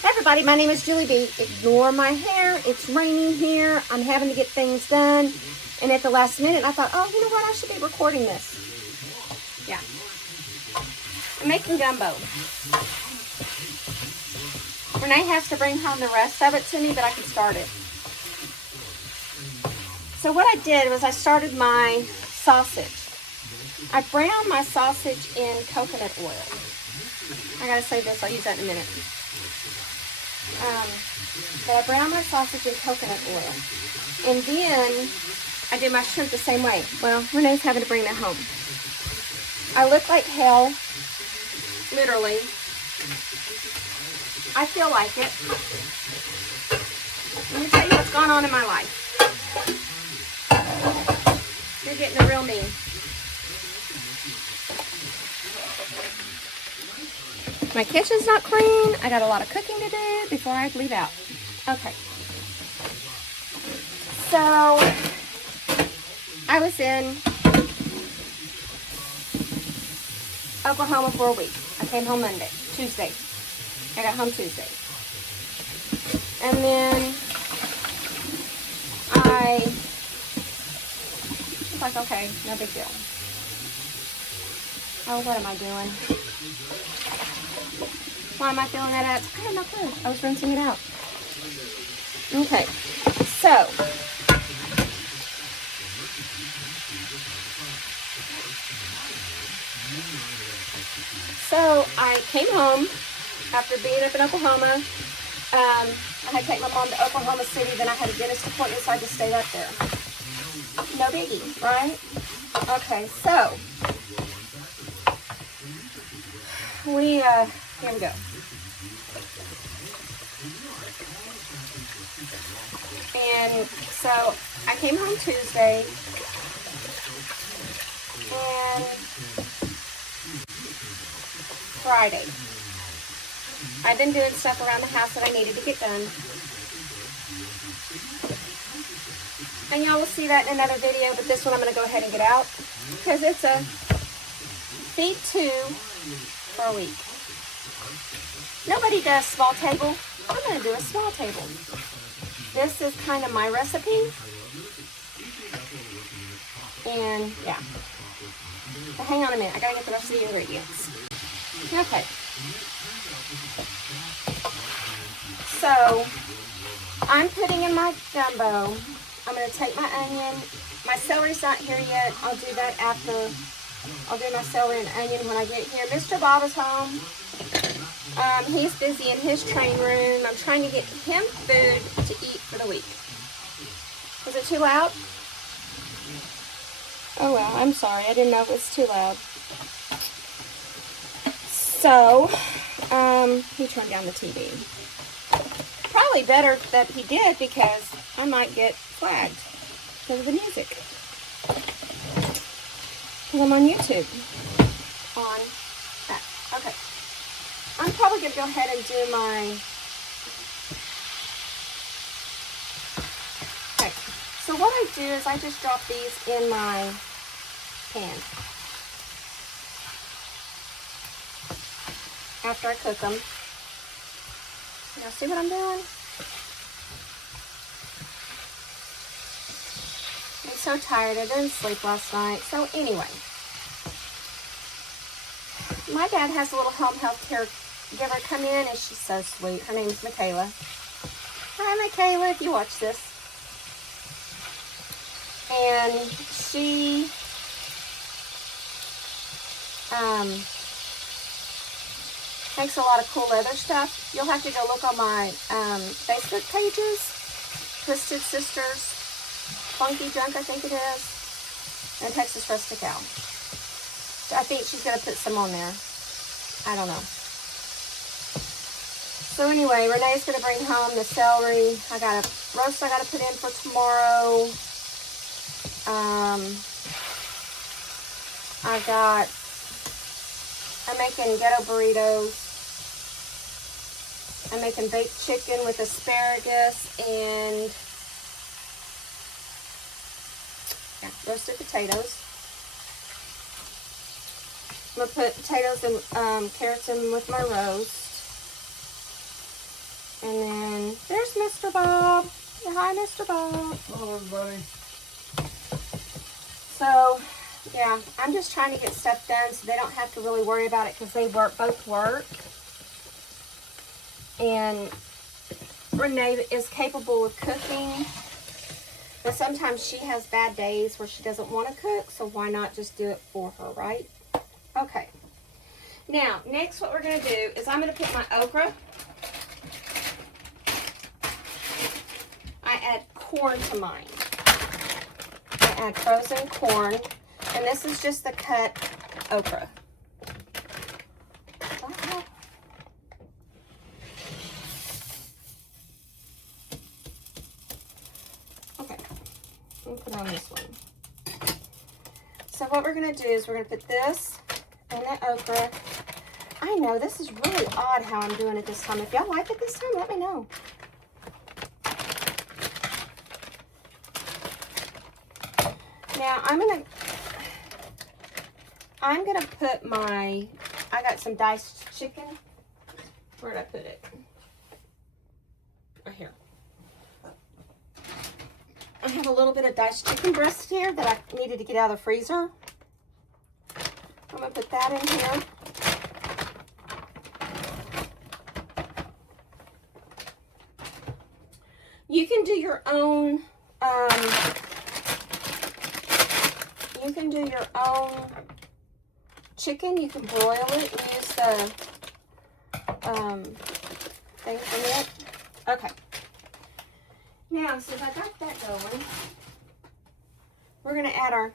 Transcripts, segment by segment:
Hey everybody, my name is Julie B. Ignore my hair. It's raining here. I'm having to get things done. And at the last minute, I thought, oh, you know what? I should be recording this. Yeah. I'm making gumbo. Renee has to bring home the rest of it to me, but I can start it. So what I did was I started my sausage. I browned my sausage in coconut oil. I gotta save this, I'll use that in a minute. But I browned my sausage in coconut oil. And then I did my shrimp the same way. Well, Renee's having to bring that home. I look like hell, literally. I feel like it. Let me tell you what's going on in my life. You're getting the real me. My kitchen's not clean. I got a lot of cooking to do before I leave out. Okay. So, I was in Oklahoma for a week. I came home Tuesday. I got home Tuesday. And then I was like, okay, no big deal. Oh, what am I doing? Why am I filling that out? I have no clue. I was rinsing it out. Okay, so I came home after being up in Oklahoma. I had to take my mom to Oklahoma City. Then I had a dentist appointment, so I just stayed up there. No biggie, right? Okay, so here we go. And so I came home Tuesday, and Friday. I've been doing stuff around the house that I needed to get done. And y'all will see that in another video, but this one I'm going to go ahead and get out because it's a feed 2 for a week. Nobody does small table. I'm going to do a small table. This is kind of my recipe. And yeah. But hang on a minute. I got to get the rest of the ingredients. Okay. So, I'm putting in my gumbo. I'm going to take my onion. My celery's not here yet. I'll do that after. I'll do my celery and onion when I get here. Mr. Bob is home. He's busy in his train room. I'm trying to get him food to eat for the week. Was it too loud? Oh well, I'm sorry. I didn't know it was too loud. So, he turned down the TV. Probably better that he did because I might get flagged because of the music. Because I'm on YouTube. On that. Okay. I'm probably going to go ahead and do my... Okay. So what I do is I just drop these in my pan. After I cook them. Y'all see what I'm doing? I'm so tired. I didn't sleep last night. So anyway. My dad has a little home health care giver come in, and she's so sweet. Her name is Michaela. Hi, Michaela, if you watch this. And she makes a lot of cool leather stuff. You'll have to go look on my Facebook pages. Twisted Sisters, Funky Junk, I think it is, and Texas Rustical. So I think she's going to put some on there. I don't know. So anyway, Renee's going to bring home the celery. I got a roast I got to put in for tomorrow. I'm making ghetto burritos. I'm making baked chicken with asparagus and roasted potatoes. I'm going to put potatoes and carrots in with my roast. And then there's Mr. Bob. Hi, Mr. Bob. Hello, everybody. So, yeah, I'm just trying to get stuff done so they don't have to really worry about it because they both work. And Renee is capable of cooking. But sometimes she has bad days where she doesn't want to cook, so why not just do it for her, right? Okay. Now, next what we're going to do is I'm going to put my okra. I add corn to mine. I add frozen corn, and this is just the cut okra. Okay, let me put on this one. So what we're going to do is we're going to put this and the okra. I know, this is really odd how I'm doing it this time. If y'all like it this time, let me know. Now I'm gonna put I got some diced chicken. Where'd I put it? Right here. I have a little bit of diced chicken breast here that I needed to get out of the freezer. I'm gonna put that in here. You can do your own, chicken. You can broil it and use the thing from it. Okay. Now, since I got that going, we're going to add our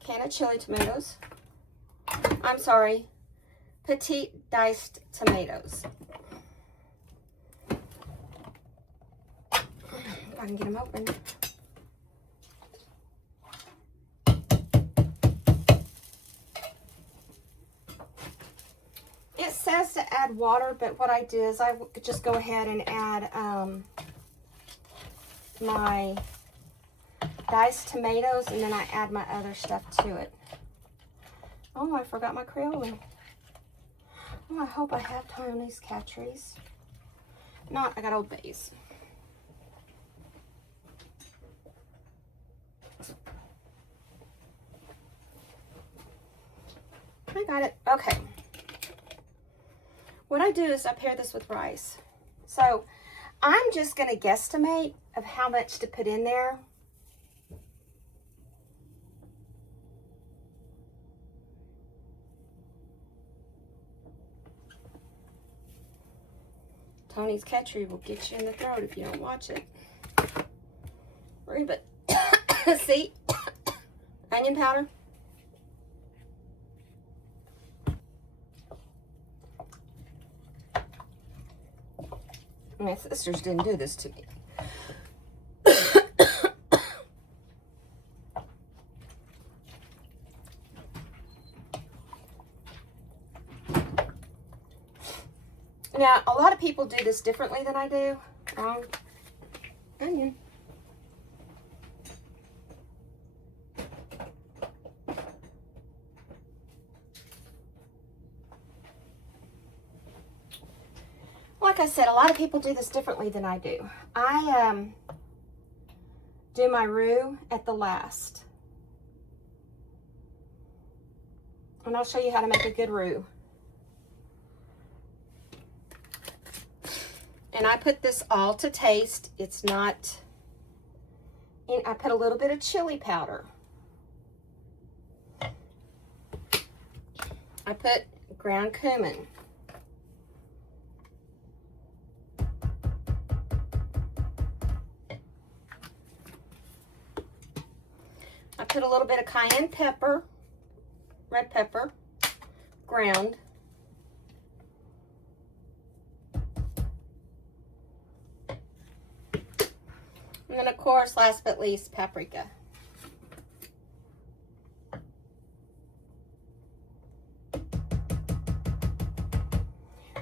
can of chili tomatoes. I'm sorry, petite diced tomatoes. If I can get them open. It says to add water, but what I do is I just go ahead and add my diced tomatoes, and then I add my other stuff to it. Oh, I forgot my Crayola. Oh, I hope I have time on these catcheries. Not, I got Old Bay's. I got it. Okay. What I do is I pair this with rice. So I'm just going to guesstimate of how much to put in there. Tony's catchery will get you in the throat if you don't watch it. We're going to put, see, onion powder. My sisters didn't do this to me. Now, a lot of people do this differently than I do. Onion. Like I said, a lot of people do this differently than I do. I do my roux at the last. And I'll show you how to make a good roux. And I put this all to taste. It's not, and I put a little bit of chili powder. I put ground cumin. I put a little bit of cayenne pepper, red pepper, ground. And then, of course, last but least, paprika.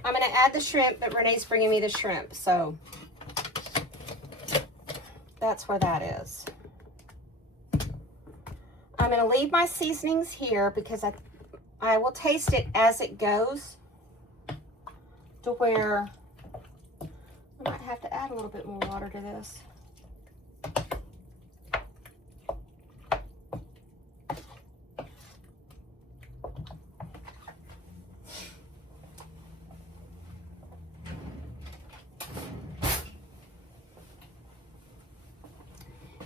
I'm going to add the shrimp, but Renee's bringing me the shrimp, so that's where that is. I'm going to leave my seasonings here because I will taste it as it goes to where I might have to add a little bit more water to this.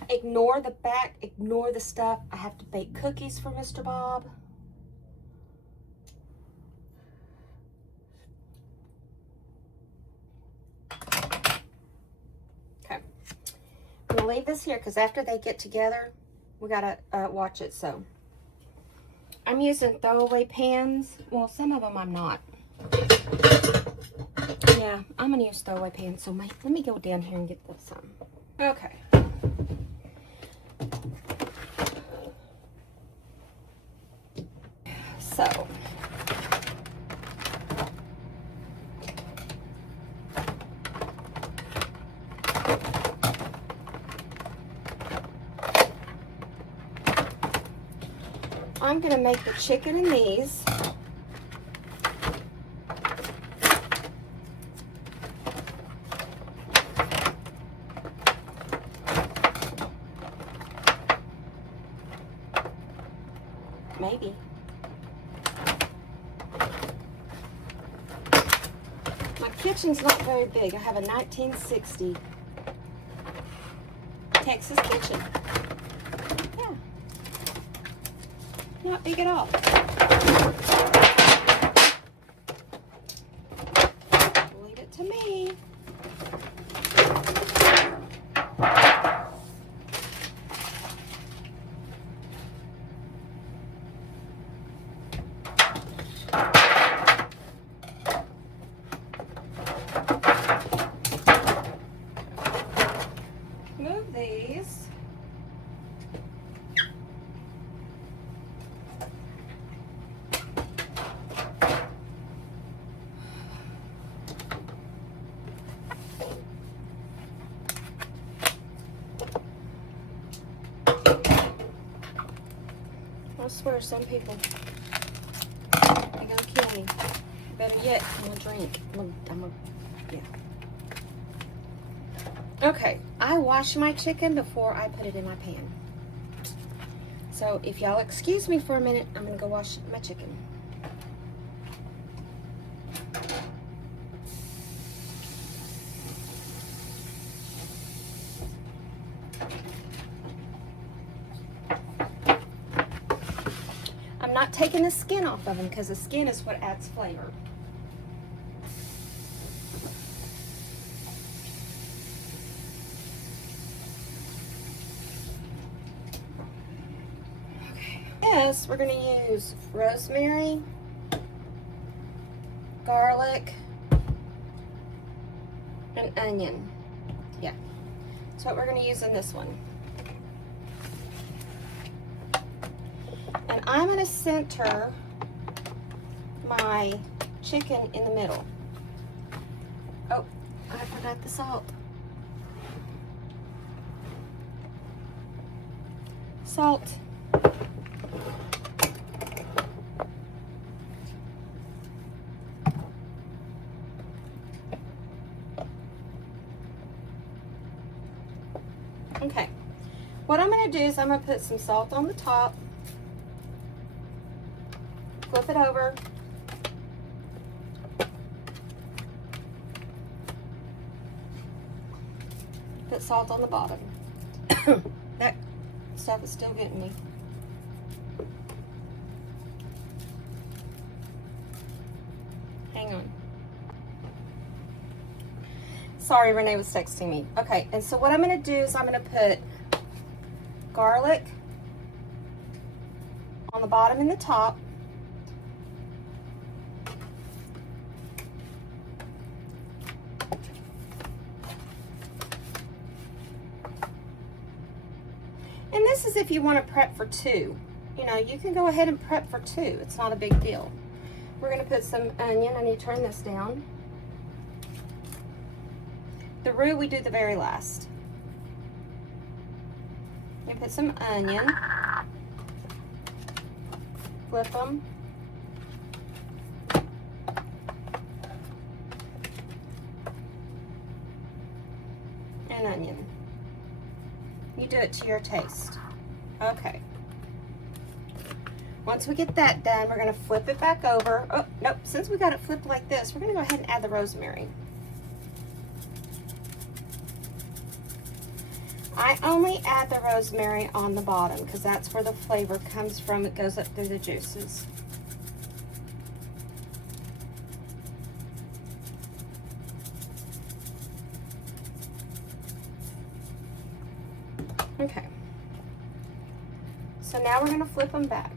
Ignore the back, ignore the stuff. I have to bake cookies for Mr. Bob. Okay. I'm gonna leave this here because after they get together, we gotta watch it. So I'm using throwaway pans. Well, some of them I'm not. Yeah, I'm gonna use throwaway pans. So let me go down here and get this some. Okay. So I'm gonna make the chicken in these. Maybe. My kitchen's not very big. I have a 1960 Texas kitchen. Yeah. Not big at all. Leave it to me. Move these. I swear some people are gonna kill me. Better yet, I'm gonna drink. Yeah. Okay, I wash my chicken before I put it in my pan. So if y'all excuse me for a minute, I'm gonna go wash my chicken. I'm not taking the skin off of them because the skin is what adds flavor. This, we're going to use rosemary, garlic, and onion. Yeah, that's what we're going to use in this one. And I'm going to center my chicken in the middle. Oh, I forgot the salt. Salt. Okay, what I'm going to do is I'm going to put some salt on the top, flip it over, put salt on the bottom. That stuff is still getting me. Hang on. Sorry, Renee was texting me. Okay, and so what I'm going to do is I'm going to put garlic on the bottom and the top. And this is if you want to prep for two. You know, you can go ahead and prep for two. It's not a big deal. We're going to put some onion. I need to turn this down. The roux we do the very last. You put some onion. Flip them. and onion. You do it to your taste. Okay. Once we get that done, we're going to flip it back over. Oh, nope. Since we got it flipped like this, we're going to go ahead and add the rosemary. I only add the rosemary on the bottom because that's where the flavor comes from. It goes up through the juices. Okay. So now we're going to flip them back.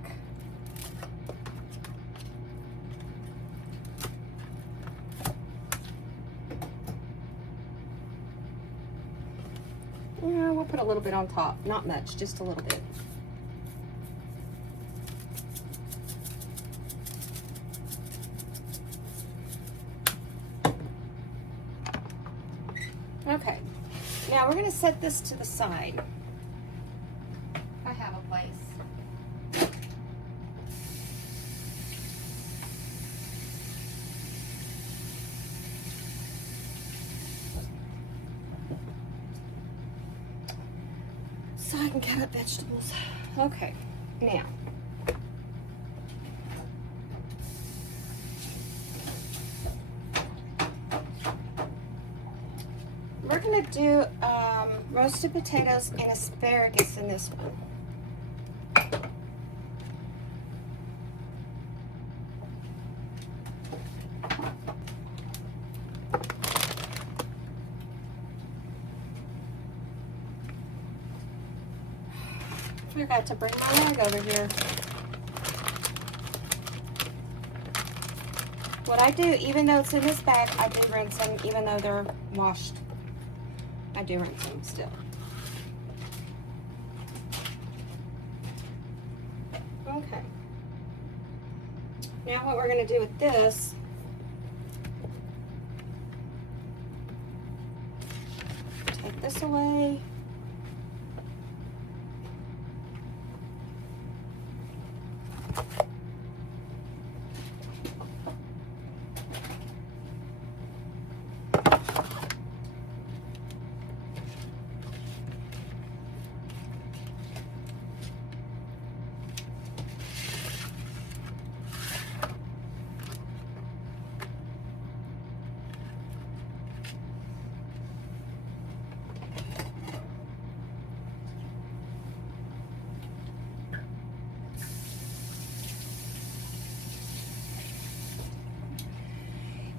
Yeah, we'll put a little bit on top. Not much, just a little bit. Okay. Now we're going to set this to the side. I have a place. So I can cut up vegetables. Okay, now. We're gonna do roasted potatoes and asparagus in this one. I forgot to bring my rag over here. What I do, even though it's in this bag, I do rinse them, even though they're washed. I do rinse them still. Okay. Now what we're going to do with this, take this away.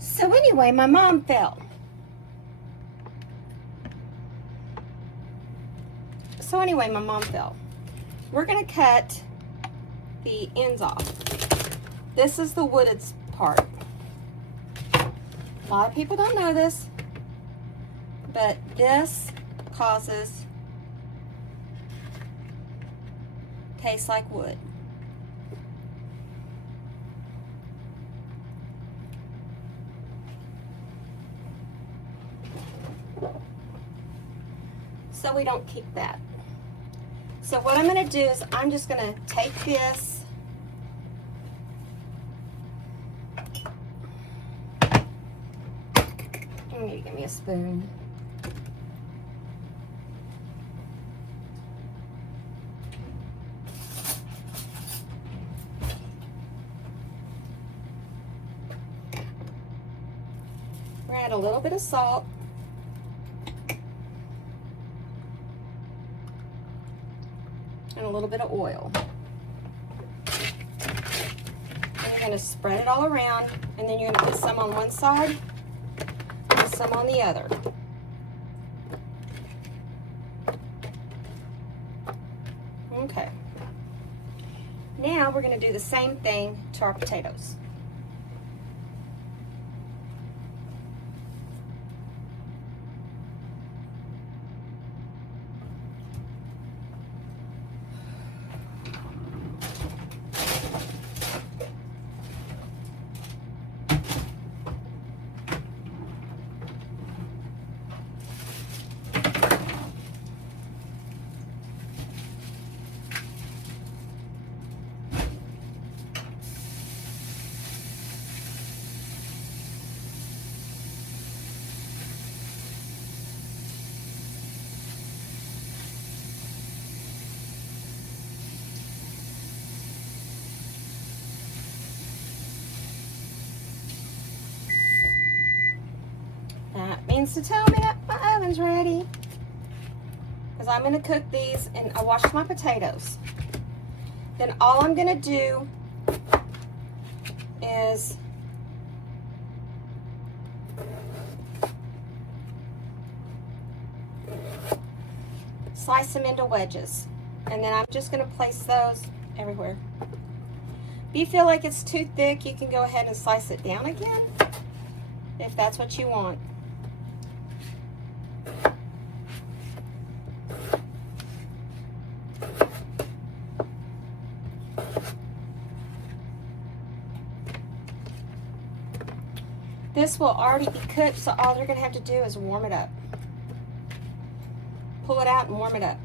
So anyway, my mom fell. We're gonna cut the ends off. This is the wooded part. A lot of people don't know this, but this causes tastes like wood. So we don't keep that. So what I'm going to do is I'm just going to take this you need to give me a spoon. We're going to add a little bit of salt. And a little bit of oil. And you're going to spread it all around, and then you're going to put some on one side and some on the other. Okay. Now we're going to do the same thing to our potatoes. means to tell me that my oven's ready. Because I'm going to cook these, and I washed my potatoes. Then all I'm going to do is slice them into wedges. And then I'm just going to place those everywhere. If you feel like it's too thick, you can go ahead and slice it down again, if that's what you want. This will already be cooked, so all you're going to have to do is warm it up. Pull it out and warm it up.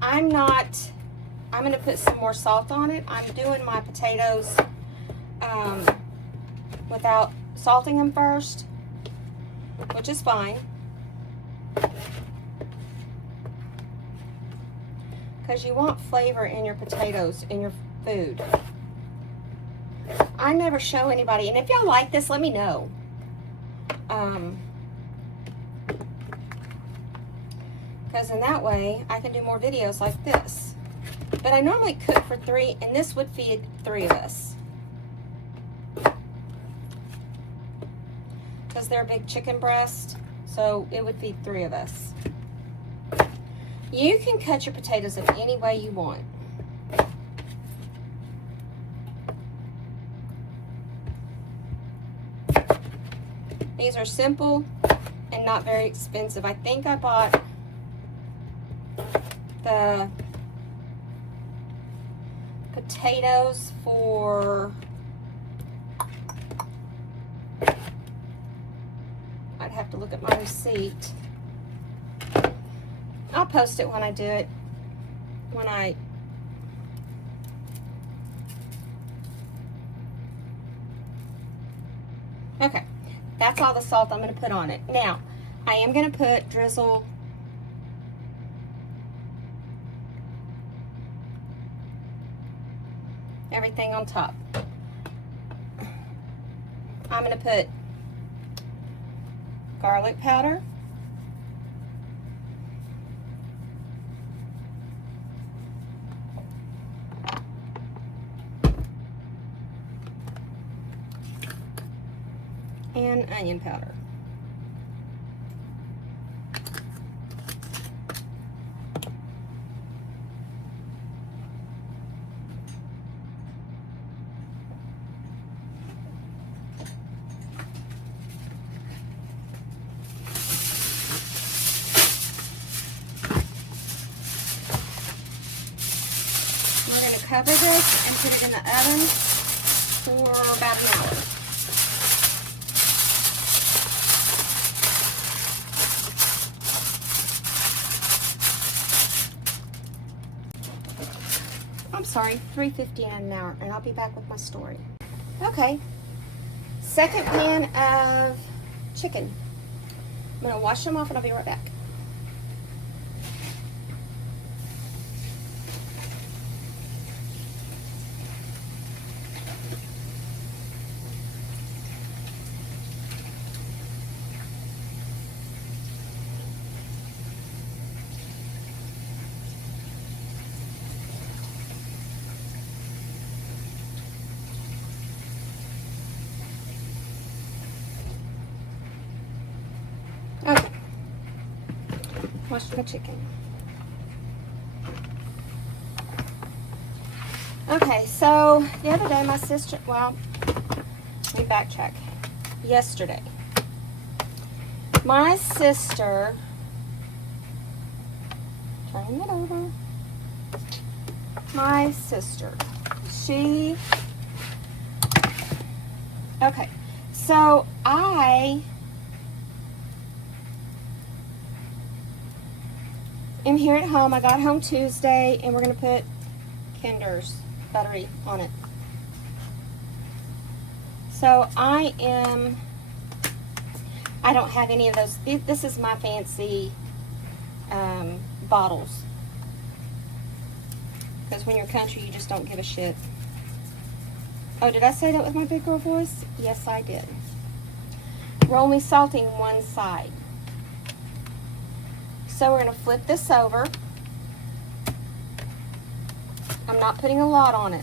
I'm going to put some more salt on it. I'm doing my potatoes without salting them first, which is fine. Because you want flavor in your potatoes, in your food. I never show anybody, and if y'all like this, let me know. Because in that way, I can do more videos like this. But I normally cook for 3, and this would feed 3 of us. Because they're a big chicken breast, so it would feed 3 of us. You can cut your potatoes in any way you want. These are simple and not very expensive. I think I bought the potatoes for, I'd have to look at my receipt. I'll post it when I do it. Okay, that's all the salt I'm going to put on it. Now, I am going to drizzle everything on top. I'm going to put garlic powder, and onion powder. We're going to cover this and put it in the oven for about an hour. I'm sorry, 350 an hour, and I'll be back with my story. Okay, second pan of chicken. I'm going to wash them off and I'll be right back. Okay, wash my chicken. Okay, so the other day my sister, well, let me backtrack. Yesterday, my sister, turning it over, my sister, okay, so I am here at home. I got home Tuesday, and we're going to put Kinder's buttery on it. So I don't have any of those. This is my fancy bottles. Because when you're country, you just don't give a shit. Oh, did I say that with my big girl voice? Yes, I did. we're only salting one side. So we're going to flip this over. I'm not putting a lot on it.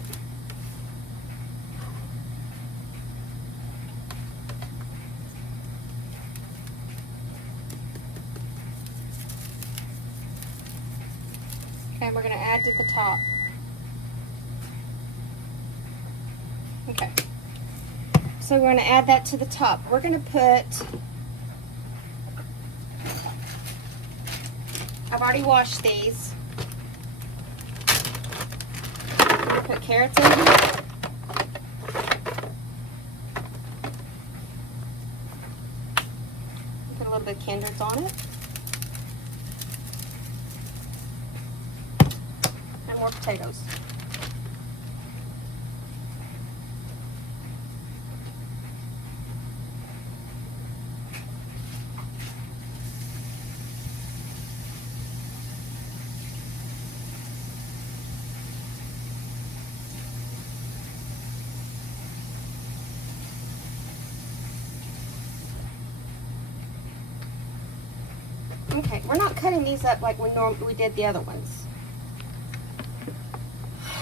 Okay, and we're going to add to the top. Okay. So we're going to add that to the top. We're going to put, I've already washed these. Put carrots in here. Put a little bit of Kindred's on it. And more potatoes. Okay, we're not cutting these up like we did the other ones.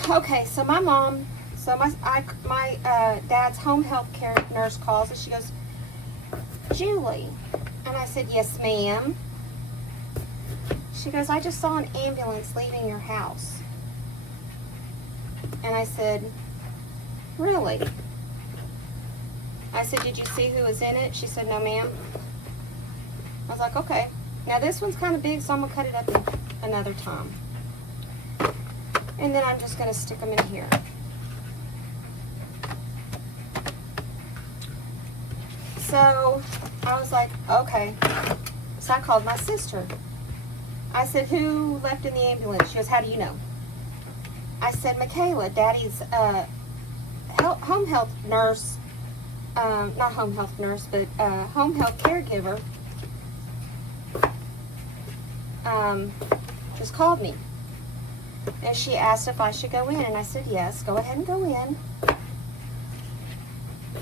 Okay, so my dad's home health care nurse calls and she goes, Julie, and I said, yes, ma'am. She goes, I just saw an ambulance leaving your house. And I said, really? I said, did you see who was in it? She said, no, ma'am. I was like, okay. Now this one's kind of big, so I'm going to cut it up another time. And then I'm just going to stick them in here. So I was like, okay. So I called my sister. I said, who left in the ambulance? She goes, how do you know? I said, Michaela, Daddy's home health nurse, not home health nurse, but home health caregiver, just called me. And she asked if I should go in, and I said, yes, go ahead and go in.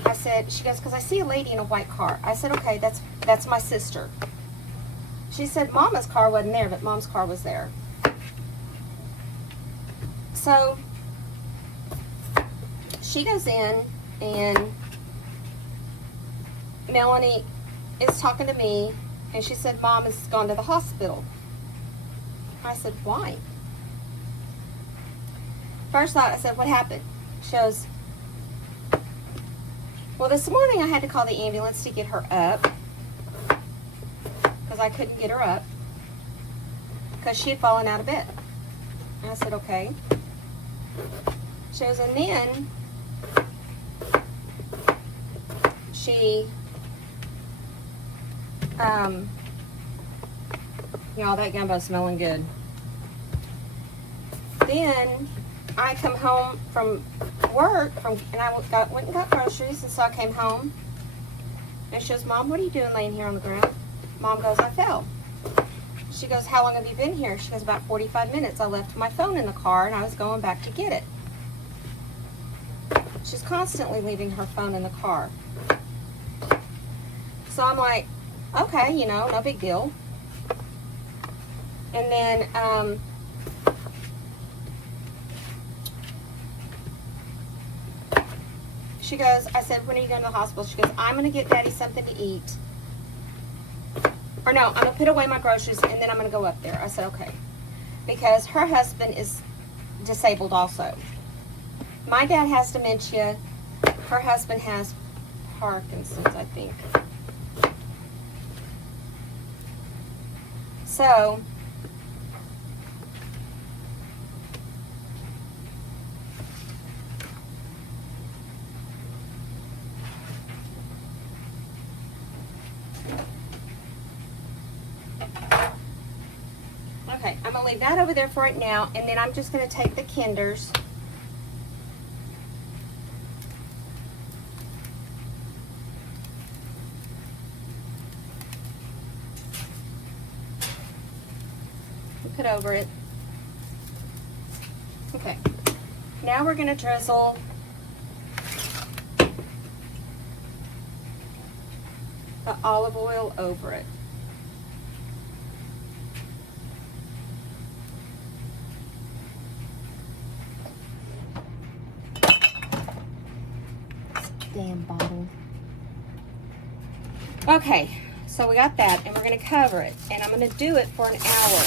I said, she goes, because I see a lady in a white car. I said, okay, that's my sister. She said, Mama's car wasn't there, but Mom's car was there. So she goes in, and Melanie is talking to me, and she said, Mom has gone to the hospital. I said, why? First thought, I said, what happened? She goes, well, this morning I had to call the ambulance to get her up because I couldn't get her up because she had fallen out of bed. And I said, okay. She goes, and then she, y'all, that gumbo's smelling good. Then I come home from work, and I went and got groceries, and so I came home. And she goes, Mom, what are you doing laying here on the ground? Mom goes, I fell. She goes, how long have you been here? She goes, about 45 minutes. I left my phone in the car, and I was going back to get it. She's constantly leaving her phone in the car. So I'm like, okay, you know, no big deal. And then, she goes, I said, when are you going to the hospital? She goes, I'm going to get Daddy something to eat. Or no, I'm going to put away my groceries and then I'm going to go up there. I said, okay. Because her husband is disabled also. My dad has dementia. Her husband has Parkinson's, I think. So, okay, I'm going to leave that over there for right now, and then I'm just going to take the Kinders. And put over it. Okay, now we're going to drizzle the olive oil over it. This damn bottle. Okay, so we got that, and we're going to cover it, and I'm going to do it for an hour.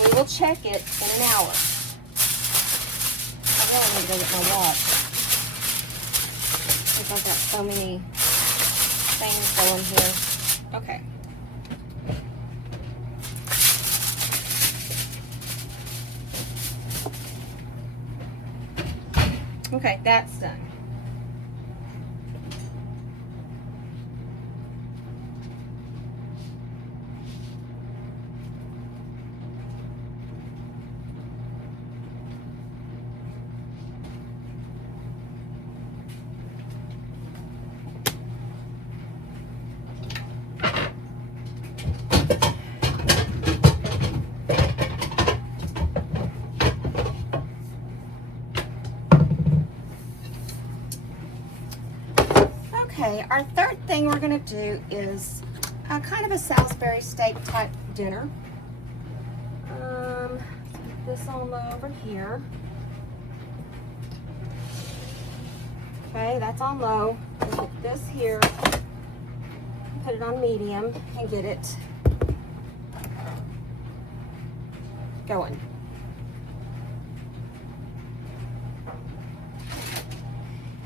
We will check it in an hour. I really need to go get my watch, because I've got so many things going here. Okay. Okay, that's done. Okay, our third thing we're going to do is kind of a Salisbury steak type dinner. Put this on low over here. Okay, that's on low. Put this here, put it on medium, and get it going.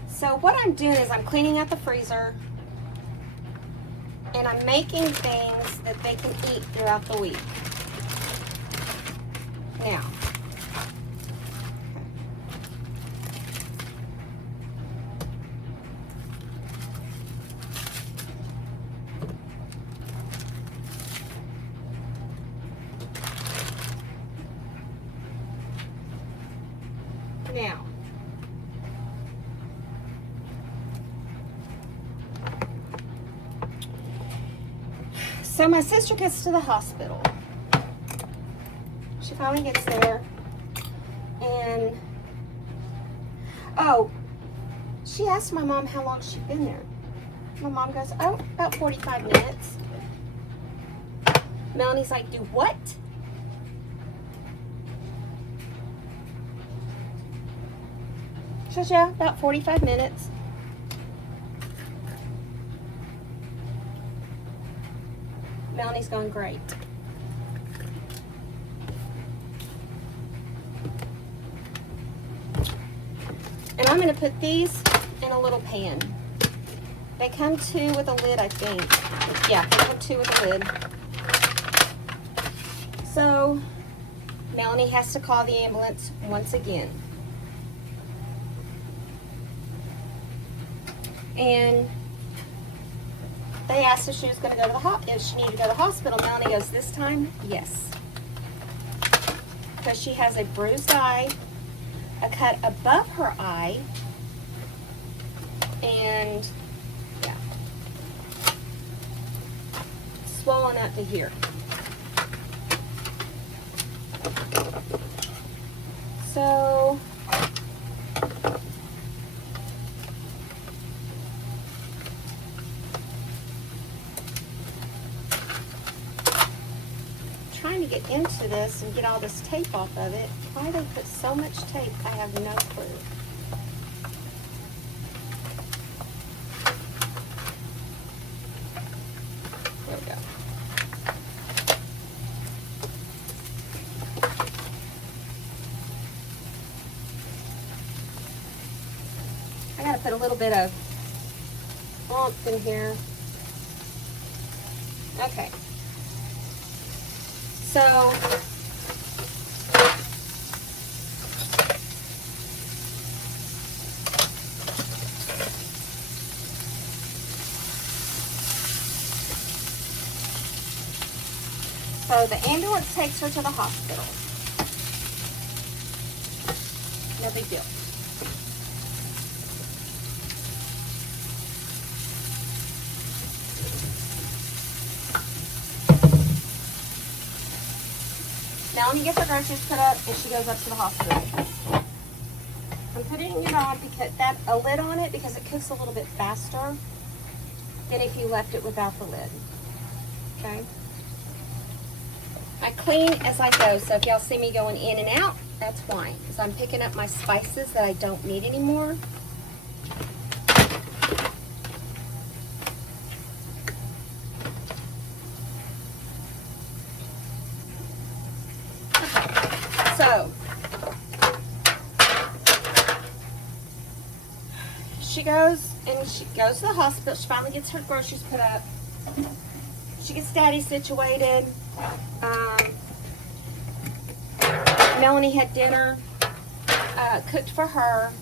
So what I'm doing is I'm cleaning out the freezer, and I'm making things that they can eat throughout the week. Now, so my sister gets to the hospital. She finally gets there, and oh, she asked my mom how long she'd been there. My mom goes, oh, about 45 minutes. Melanie's like, do what? She says, yeah, about 45 minutes. Melanie's going, great. And I'm going to put these in a little pan. They come two with a lid, I think. Yeah, they come two with a lid. So, Melanie has to call the ambulance once again. And they asked if she was going to go to the if she needed to go to the hospital. Melanie goes, this time, yes. Because she has a bruised eye, a cut above her eye, and yeah, swollen up to here. So trying to get into this and get all this tape off of it. Why they put so much tape, I have no clue. There we go. I gotta put a little bit of warmth in here. Okay. So, the ambulance takes her to the hospital. No big deal. Melanie gets her groceries put up and she goes up to the hospital. I'm putting it on because a lid on it because it cooks a little bit faster. than if you left it without the lid. Okay? I clean as I go, so if y'all see me going in and out, that's why. Because I'm picking up my spices that I don't need anymore. So, she goes to the hospital. She finally gets her groceries put up. She gets Daddy situated. Melanie had dinner cooked for her,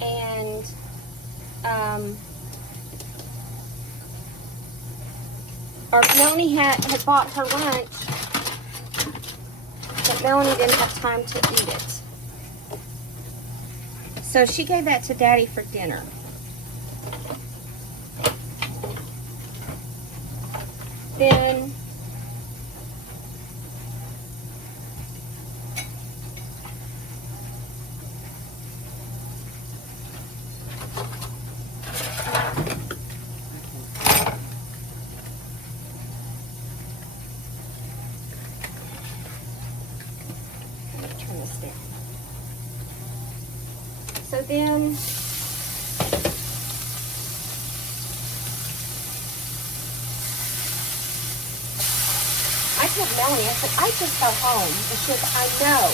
and or Melanie had bought her lunch, but Melanie didn't have time to eat it. So she gave that to Daddy for dinner. Then turn this down. So then I told Melanie, I said, I just got home. And she said, I know.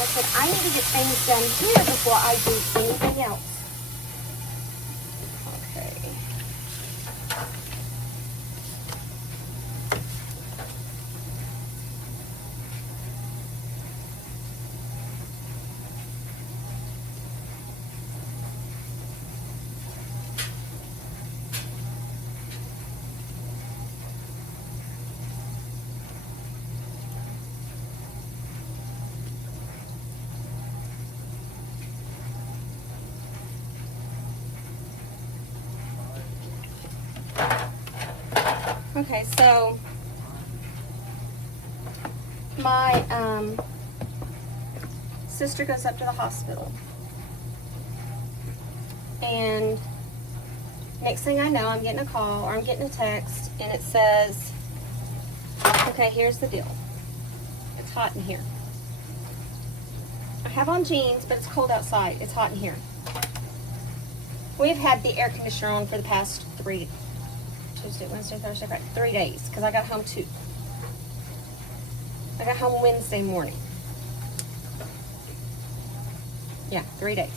I said, I need to get things done here before I do anything else. Okay. Okay, so my sister goes up to the hospital, and next thing I know, I'm getting a call or I'm getting a text, and it says, okay, here's the deal. It's hot in here. I have on jeans, but it's cold outside. It's hot in here. We've had the air conditioner on for the past Tuesday, Wednesday, Thursday, Friday, 3 days, because I got home I got home Wednesday morning. Yeah, 3 days.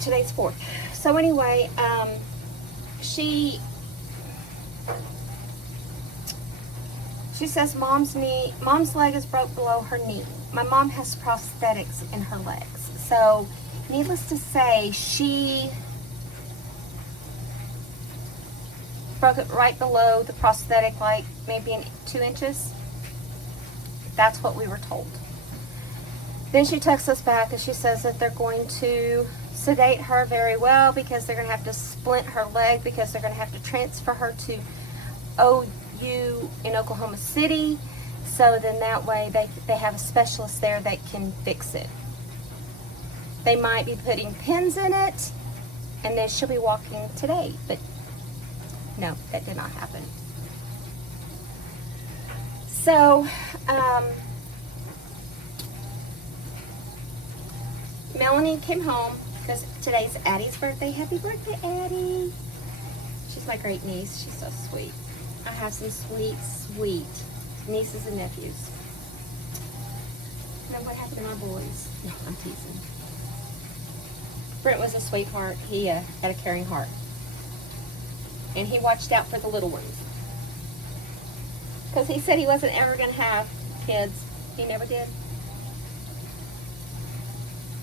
Today's 4th. So anyway, she says mom's leg is broke below her knee. My mom has prosthetics in her legs. So needless to say, she broke it right below the prosthetic, like maybe 2 inches. That's what we were told. Then she texts us back and she says that they're going to sedate her very well, because they're going to have to splint her leg, because they're going to have to transfer her to OU in Oklahoma City. So then that way they have a specialist there that can fix it. They might be putting pins in it, and then she'll be walking today, but no, that did not happen. So, Melanie came home because today's Addie's birthday. Happy birthday, Addie. She's my great niece. She's so sweet. I have some sweet, sweet nieces and nephews. Now what happened to my boys? No, I'm teasing. Brent was a sweetheart. He had a caring heart. And he watched out for the little ones. Because he said he wasn't ever going to have kids. He never did.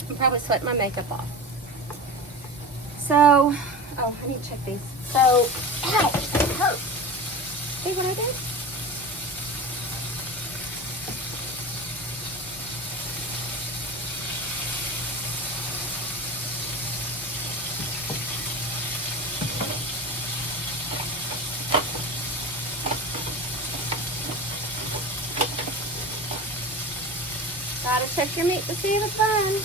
I'm probably sweating my makeup off. So, oh, I need to check these. So, ow, it hurt. See what I did? Gotta check your meat to see if it's done.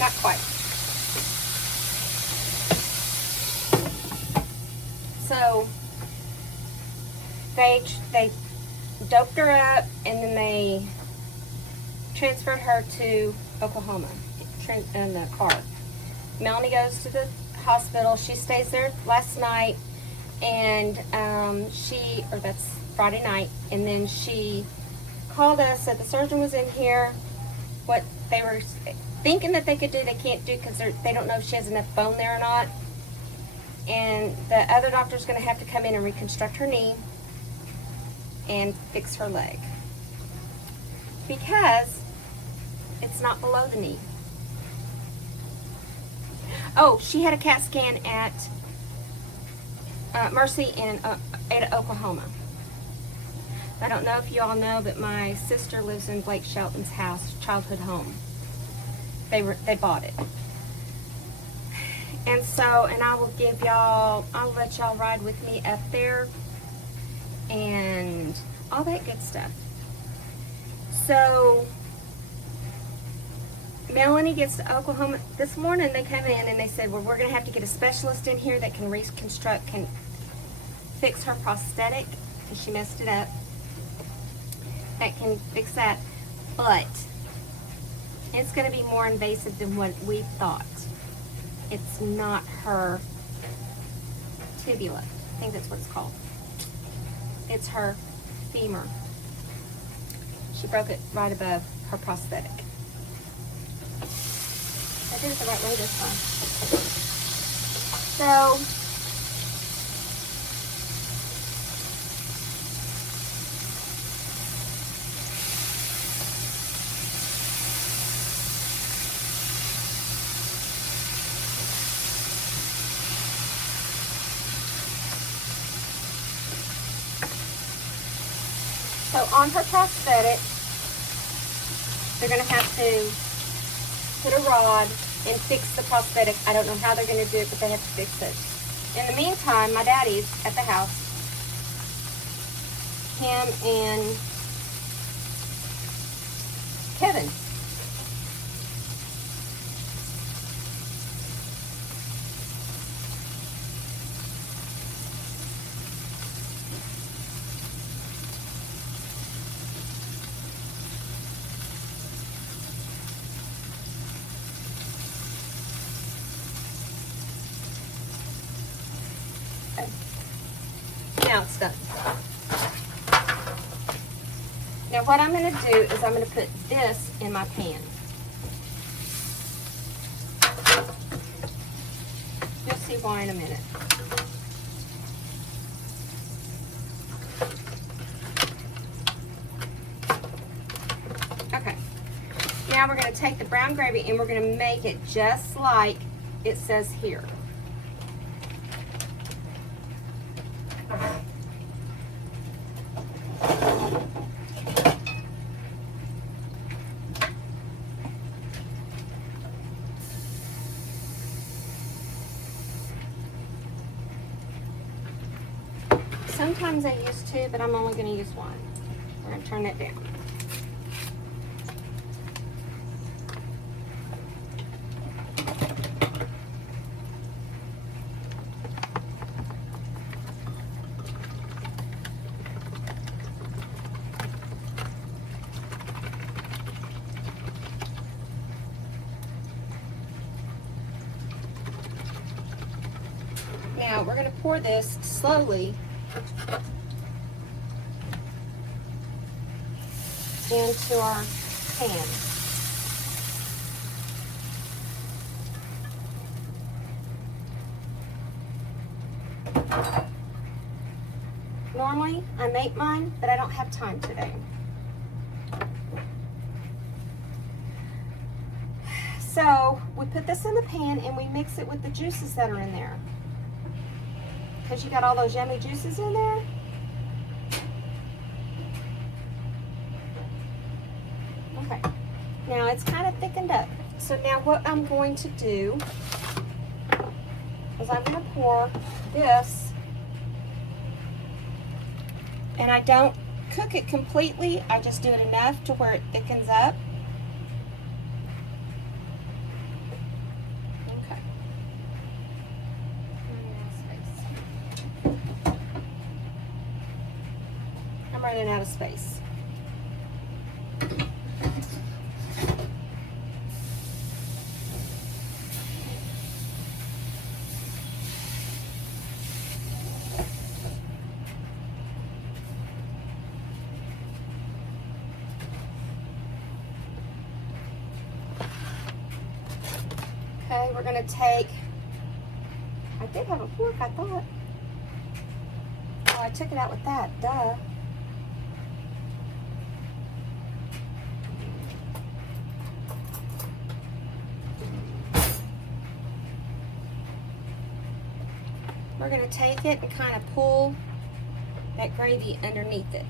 Not quite. So they doped her up, and then they transferred her to Oklahoma in the car. Melanie goes to the hospital. She stays there last night, and that's Friday night, and then she called us, said the surgeon was in here. What they were thinking that they could do, they can't do because they don't know if she has enough bone there or not. And the other doctor's going to have to come in and reconstruct her knee and fix her leg because it's not below the knee. Oh, she had a CAT scan at Mercy in Ada, Oklahoma. I don't know if you all know, but my sister lives in Blake Shelton's house, childhood home. They bought it. And so, and I'll let y'all ride with me up there and all that good stuff. So, Melanie gets to Oklahoma. This morning they come in and they said, well, we're going to have to get a specialist in here that can can fix her prosthetic because she messed it up. That can fix that. But it's going to be more invasive than what we thought. It's not her tibia. I think that's what it's called. It's her femur. She broke it right above her prosthetic. I did it the right way this time. So, on her prosthetic, they're going to have to put a rod and fix the prosthetic. I don't know how they're going to do it, but they have to fix it. In the meantime, my daddy's at the house. Him and Kevin. Now it's done. Now what I'm going to do is I'm going to put this in my pan. You'll see why in a minute. Okay. Now we're going to take the brown gravy and we're going to make it just like it says here. Sometimes I use two, but I'm only going to use one. We're going to turn that down. Now we're going to pour this slowly into our pan. Normally I make mine, but I don't have time today. So we put this in the pan and we mix it with the juices that are in there. Because you got all those yummy juices in there. Okay, now it's kind of thickened up. So now what I'm going to do is I'm going to pour this, and I don't cook it completely, I just do it enough to where it thickens up. running out of space. Okay, we're going to take, I did have a fork, I thought. Oh, I took it out with that, duh. We're going to take it and kind of pull that gravy underneath it.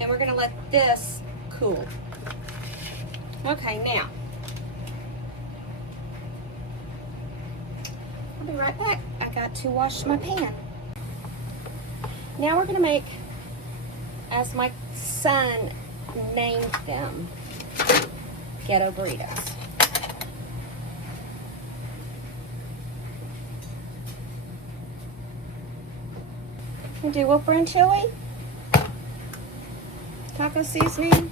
And we're going to let this cool. Okay, now, I'll be right back. I got to wash my pan. Now we're going to make, as my son named them, ghetto burritos. You do what, brown chili? Taco seasoning.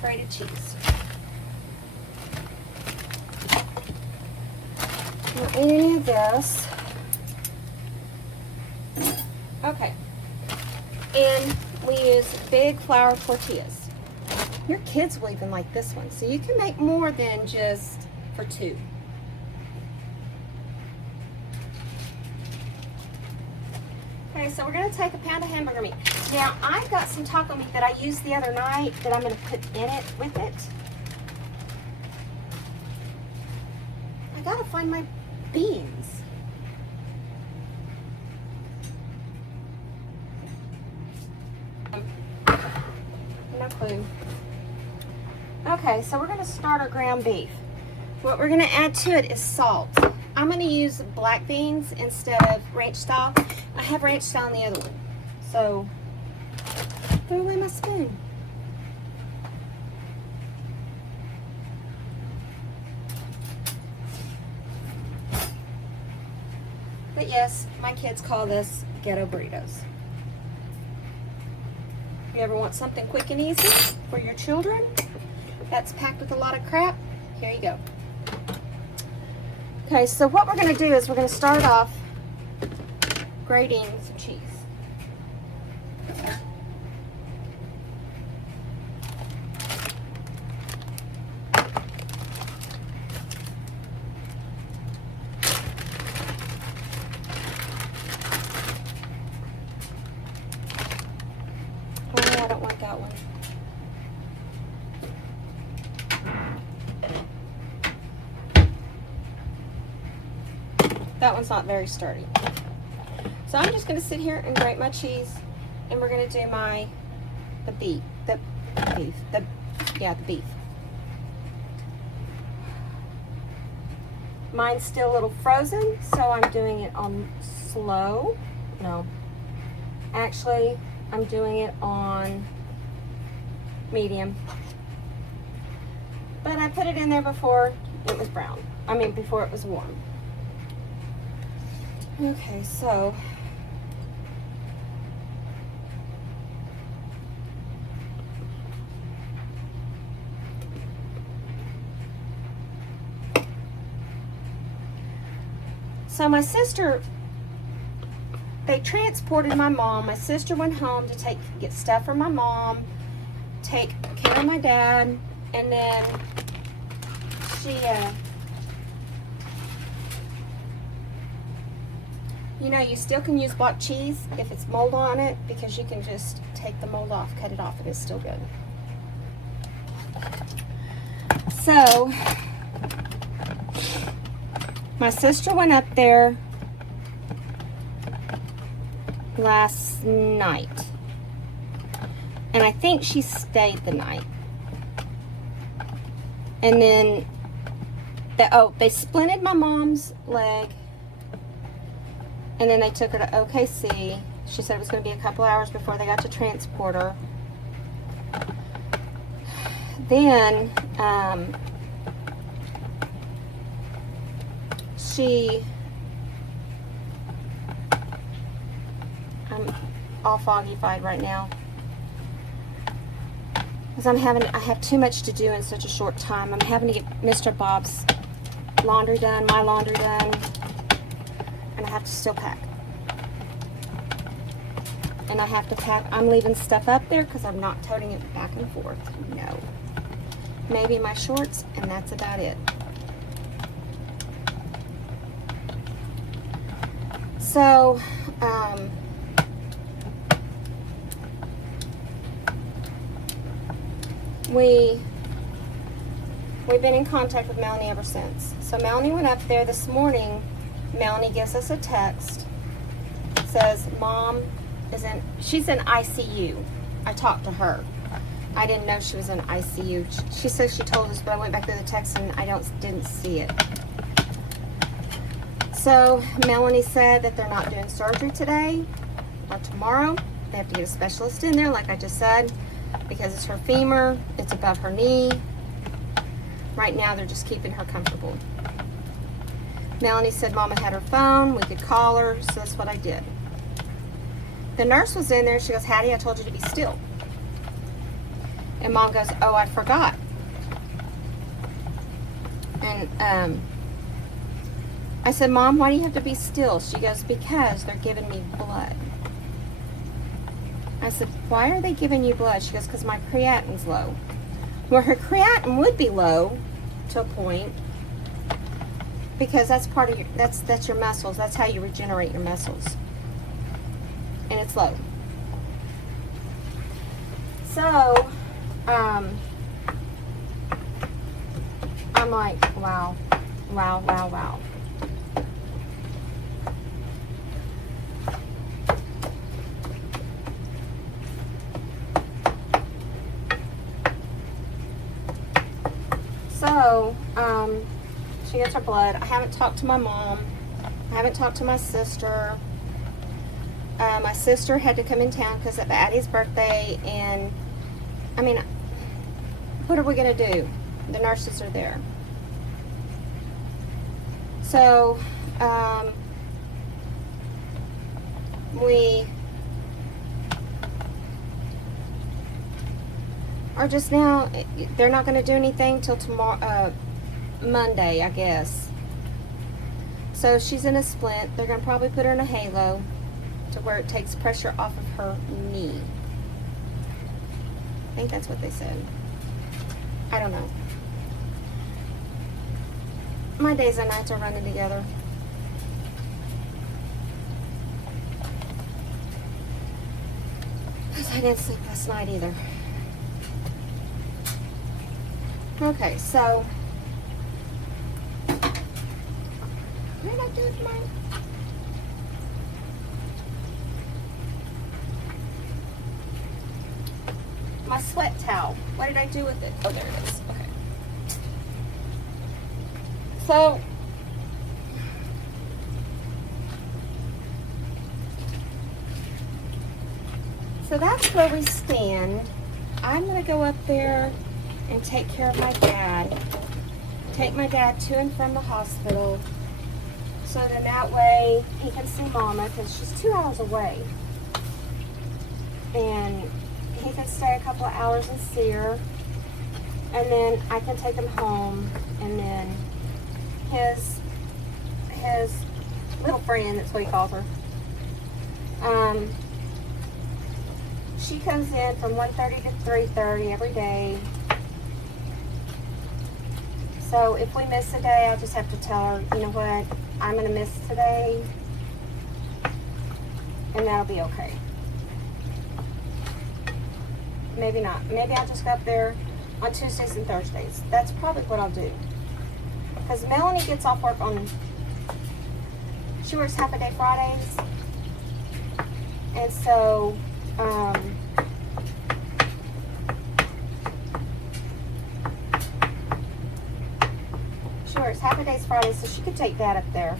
Grated cheese. Don't need any of this. Okay. And we use big flour tortillas. Your kids will even like this one, so you can make more than just for two. Okay, so we're going to take a pound of hamburger meat. Now, I've got some taco meat that I used the other night that I'm going to put in it with it. I got to find my beans. No clue. Okay, so we're going to start our ground beef. What we're going to add to it is salt. I'm going to use black beans instead of ranch style. I have ranch style on the other one. So, throw away my spoon. But yes, my kids call this ghetto burritos. If you ever want something quick and easy for your children that's packed with a lot of crap, here you go. Okay, so what we're going to do is we're going to start off grating some cheese. Oh, I don't like that one. That one's not very sturdy. So I'm just going to sit here and grate my cheese, and we're going to do the beef. Mine's still a little frozen, so I'm doing it on slow. No, actually, I'm doing it on medium. But I put it in there before it was brown. I mean, before it was warm. Okay, so my sister, they transported my mom. My sister went home to get stuff from my mom, take care of my dad, and then she you know, you still can use block cheese if it's mold on it, because you can just take the mold off, cut it off, and it's still good. So, My sister went up there last night, and I think she stayed the night. And then they splinted my mom's leg, and then they took her to OKC. She said it was going to be a couple hours before they got to transport her. Then I'm all foggy-fied right now because I have too much to do in such a short time. I'm having to get Mr. Bob's laundry done, my laundry done, and I have to still pack. And I have to pack. I'm leaving stuff up there because I'm not toting it back and forth. No. Maybe my shorts, and that's about it. So, we've been in contact with Melanie ever since. So Melanie went up there this morning. Melanie gives us a text. Says, Mom she's in ICU. I talked to her. I didn't know she was in ICU. She says she told us, but I went back to the text and I didn't see it. So Melanie said that they're not doing surgery today or tomorrow. They have to get a specialist in there, like I just said, because it's her femur. It's above her knee. Right now, they're just keeping her comfortable. Melanie said Mama had her phone. We could call her, so that's what I did. The nurse was in there. She goes, Hattie, I told you to be still. And Mom goes, oh, I forgot. And I said, Mom, why do you have to be still? She goes, because they're giving me blood. I said, why are they giving you blood? She goes, because my creatine's low. Well, her creatinine would be low to a point because that's part of that's your muscles. That's how you regenerate your muscles. And it's low. So, I'm like, wow. So, she gets her blood. I haven't talked to my mom. I haven't talked to my sister. My sister had to come in town because of Addie's birthday, and I mean, what are we going to do? The nurses are there. So, we are just now, they're not going to do anything till tomorrow, Monday, I guess. So she's in a splint. They're going to probably put her in a halo to where it takes pressure off of her knee. I think that's what they said. I don't know. My days and nights are running together. Because I didn't sleep last night either. Okay, so what did I do with mine? My sweat towel. What did I do with it? Oh, there it is. Okay. So that's where we stand. I'm going to go up there and take care of my dad. Take my dad to and from the hospital. So then that way he can see Mama, because she's 2 hours away. And he can stay a couple of hours and see her. And then I can take him home. And then his little friend, that's what he calls her, she comes in from 1:30 to 3:30 every day. So if we miss a day, I'll just have to tell her, you know what, I'm going to miss today, and that'll be okay. Maybe not. Maybe I'll just go up there on Tuesdays and Thursdays. That's probably what I'll do. Because Melanie gets off work on She works half a day Fridays. And so, she works half a day Fridays, so she could take Dad up there.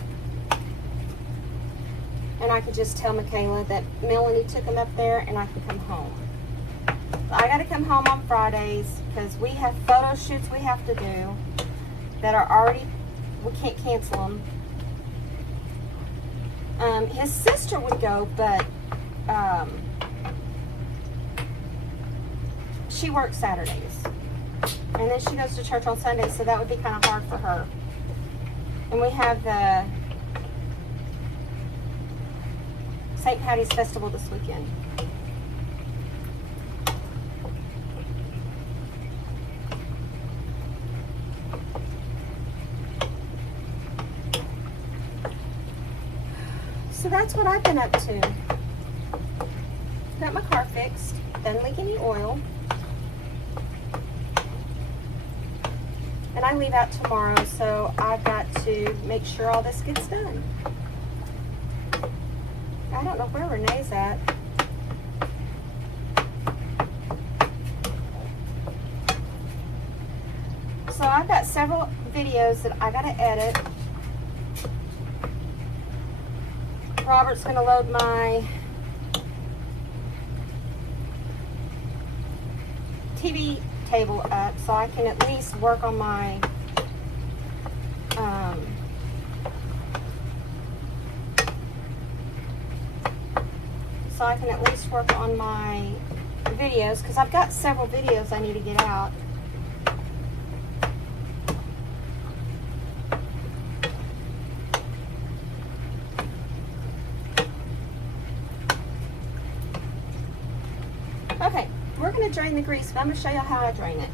And I could just tell Michaela that Melanie took him up there and I could come home. I got to come home on Fridays because we have photo shoots we have to do that are already, we can't cancel them. His sister would go, but she works Saturdays. And then she goes to church on Sundays, so that would be kind of hard for her. And we have the St. Patty's Festival this weekend. So that's what I've been up to. Got my car fixed, doesn't leak any oil. And I leave out tomorrow, so I've got to make sure all this gets done. I don't know where Renee's at. So I've got several videos that I gotta edit. Robert's gonna load my TV table up so I can at least work on my videos, because I've got several videos I need to get out. Okay, we're going to drain the grease, but I'm going to show you how I drain it.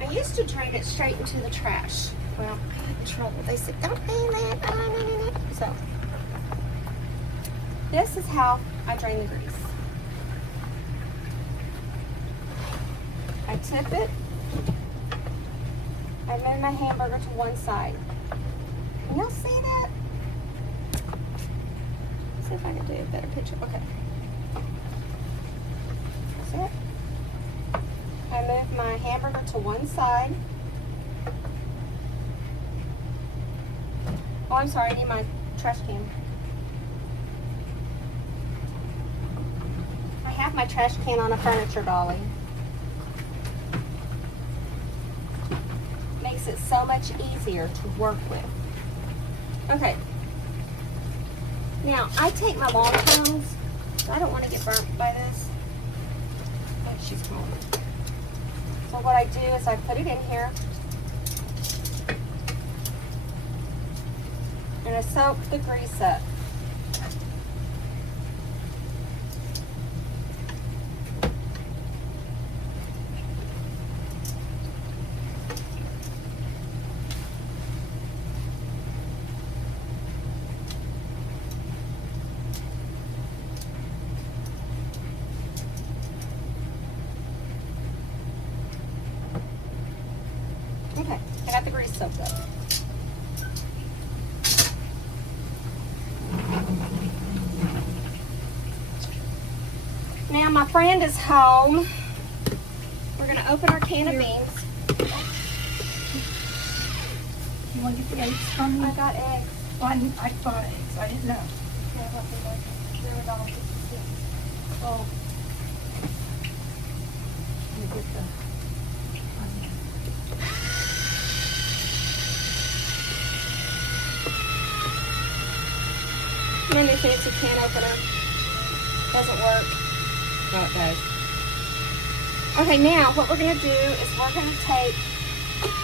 I used to drain it straight into the trash. Well, I got in trouble. They said, don't do that. So, this is how I drain the grease. I tip it. I move my hamburger to one side. Can y'all see that? Let's see if I can do a better picture. Okay. That's it. I move my hamburger to one side. Oh, I'm sorry, I need my trash can. I have my trash can on a furniture dolly. Makes it so much easier to work with. Okay. Now, I take my long tongs. I don't want to get burnt by this. Oh, she's calling. So what I do is I put it in here. And I soak the grease up. Okay, I got the grease soaked up. Now my friend is home. We're gonna open our can of beans. You want to get the eggs from me? I got eggs. Well, I bought eggs. I didn't know. Yeah, what they like. They're $1.56. Oh. Let me get the onion. My new fancy can opener. Doesn't work. No, it does. Okay, now what we're gonna do is we're gonna take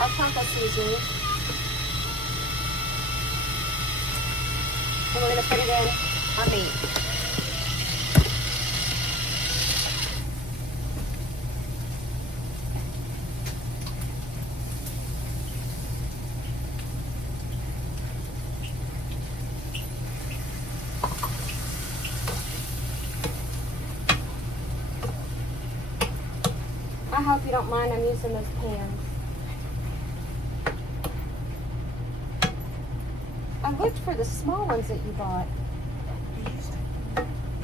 our taco seasoning and we're gonna put it in our meat. I hope you don't mind I'm using those pans. I looked for the small ones that you bought.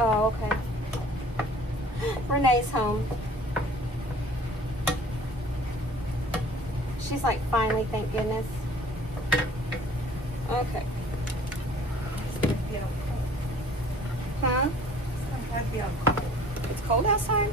Oh, okay. Renee's home. She's like, finally, thank goodness. Okay. Huh? It's cold outside?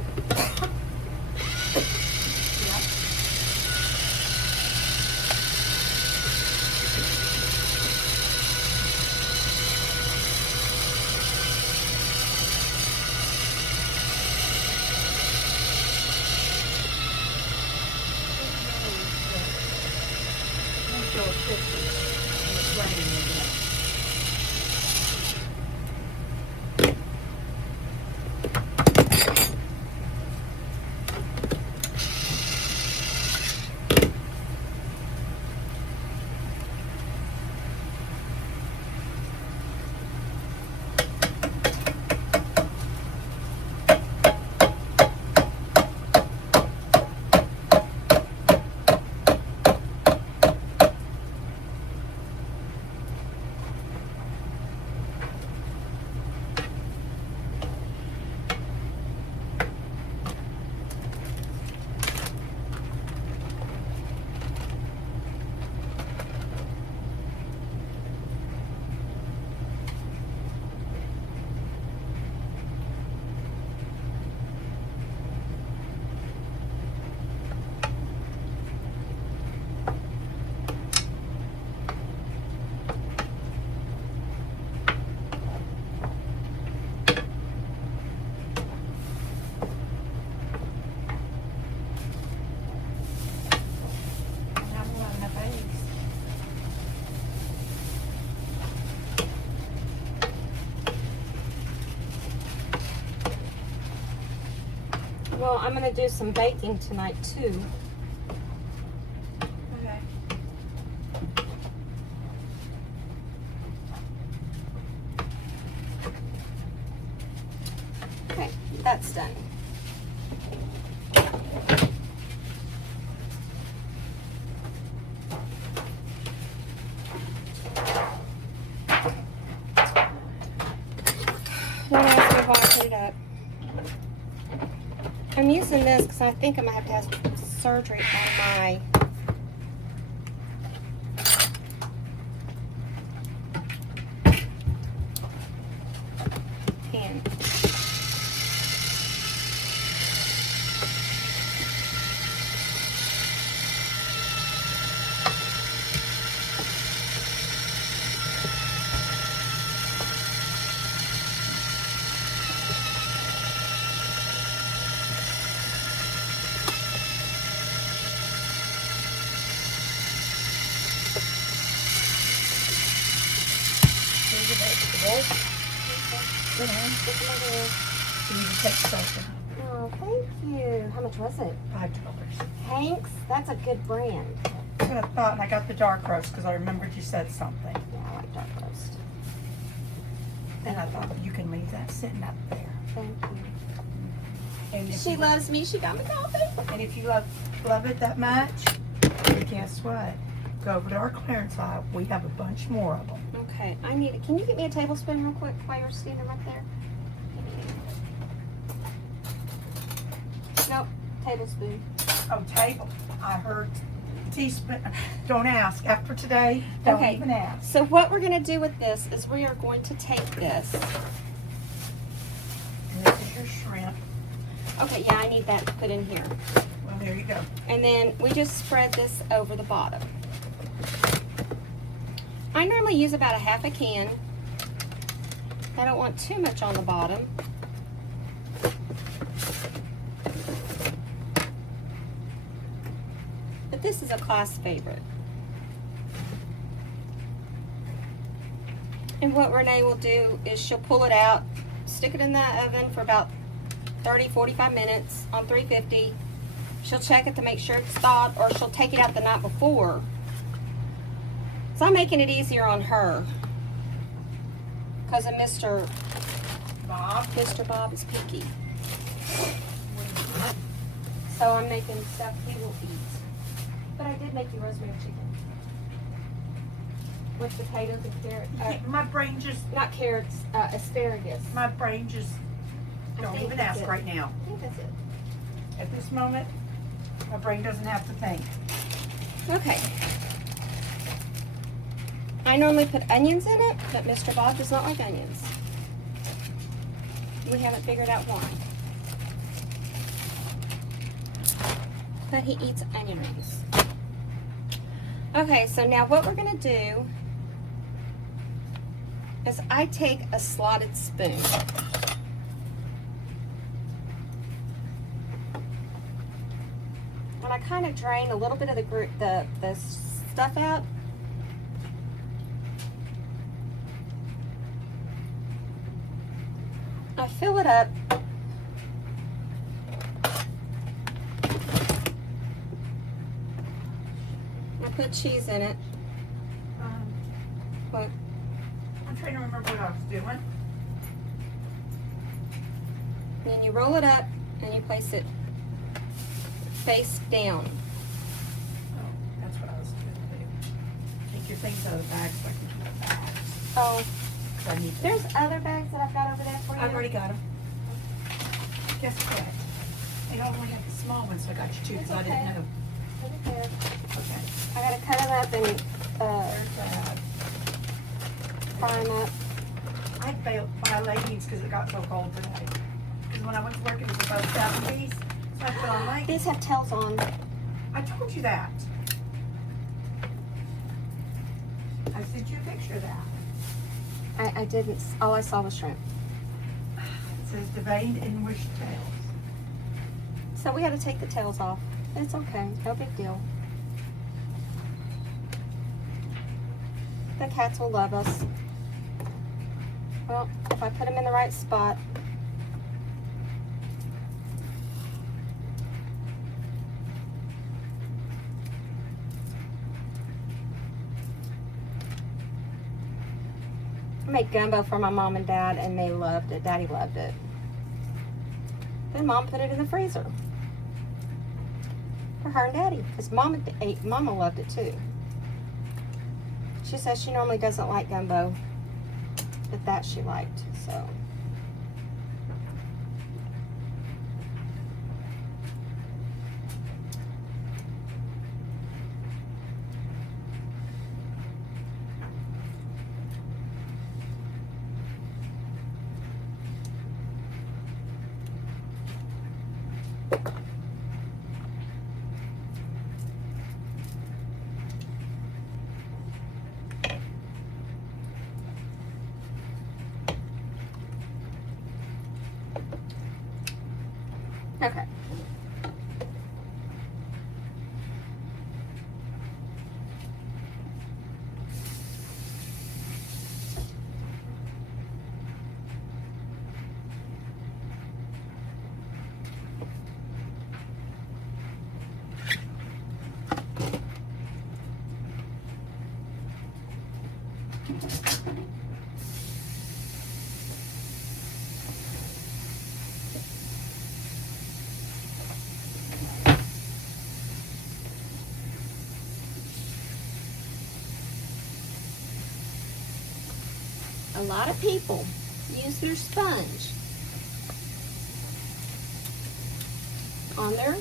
Well, I'm going to do some baking tonight, too. Okay. Okay, that's done. Don't ask me why I put it up. I'm using this because I think I'm going to have surgery on my hand. Sit down. You need to take something. Oh, thank you. How much was it? $5. Hanks? That's a good brand. That's what I thought, and I got the dark roast because I remembered you said something. Yeah, I like dark roast. And I thought you can leave that sitting up there. Thank you. And if She you, loves me. She got me coffee. and if you love it that much, guess what? Go over to our clearance aisle. We have a bunch more of them. Okay, I need it. Can you get me a tablespoon real quick while you're standing right there? Nope, tablespoon. Oh, table. I heard teaspoon. Don't ask. After today, don't Okay. even ask. So what we're going to do with this is we are going to take this. And this is your shrimp. Okay, yeah, I need that to put in here. Well, there you go. And then we just spread this over the bottom. I normally use about a half a can. I don't want too much on the bottom. But this is a class favorite. And what Renee will do is she'll pull it out, stick it in the oven for about 30-45 minutes on 350. She'll check it to make sure it's thawed, or she'll take it out the night before. So I'm making it easier on her because of Mr. Bob. Bob is picky. So I'm making stuff he will eat. But I did make you rosemary chicken. With potatoes and carrots. My brain just, Not carrots, asparagus. my brain just, don't think even that's ask it. right now. I think that's it. At this moment, my brain doesn't have to think. Okay. I normally put onions in it, but Mr. Bob does not like onions. We haven't figured out why. But he eats onion rings. Okay, so now what we're gonna do is I take a slotted spoon. And I kind of drain a little bit of the stuff out. I fill it up. I put cheese in it. What? I'm trying to remember what I was doing. And then you roll it up and you place it face down. Oh, that's what I was doing. Take your things out of the bag so I can keep the bags. Oh, 'Cause I need to. there's other bags that I've got over there for you. I've already got them. Guess what? They only have the small ones, so I got you two because I didn't okay. know. Put it there. Okay. I gotta cut them up and There's that. fry them up. I failed my leggings because it got so cold today. Because when I went to work, it was above 70s, so I put on leggings. These have tails on. I told you that. I sent you a picture of that. I didn't. All I saw was shrimp. It says deveined and wished tails. So we had to take the tails off. It's okay. No big deal. The cats will love us. Well, if I put them in the right spot. I made gumbo for my mom and dad, and they loved it. Daddy loved it. Then Mom put it in the freezer for her and Daddy, because Mama loved it too. She says she normally doesn't like gumbo, but that she liked, so. Okay. A lot of people use their sponge on their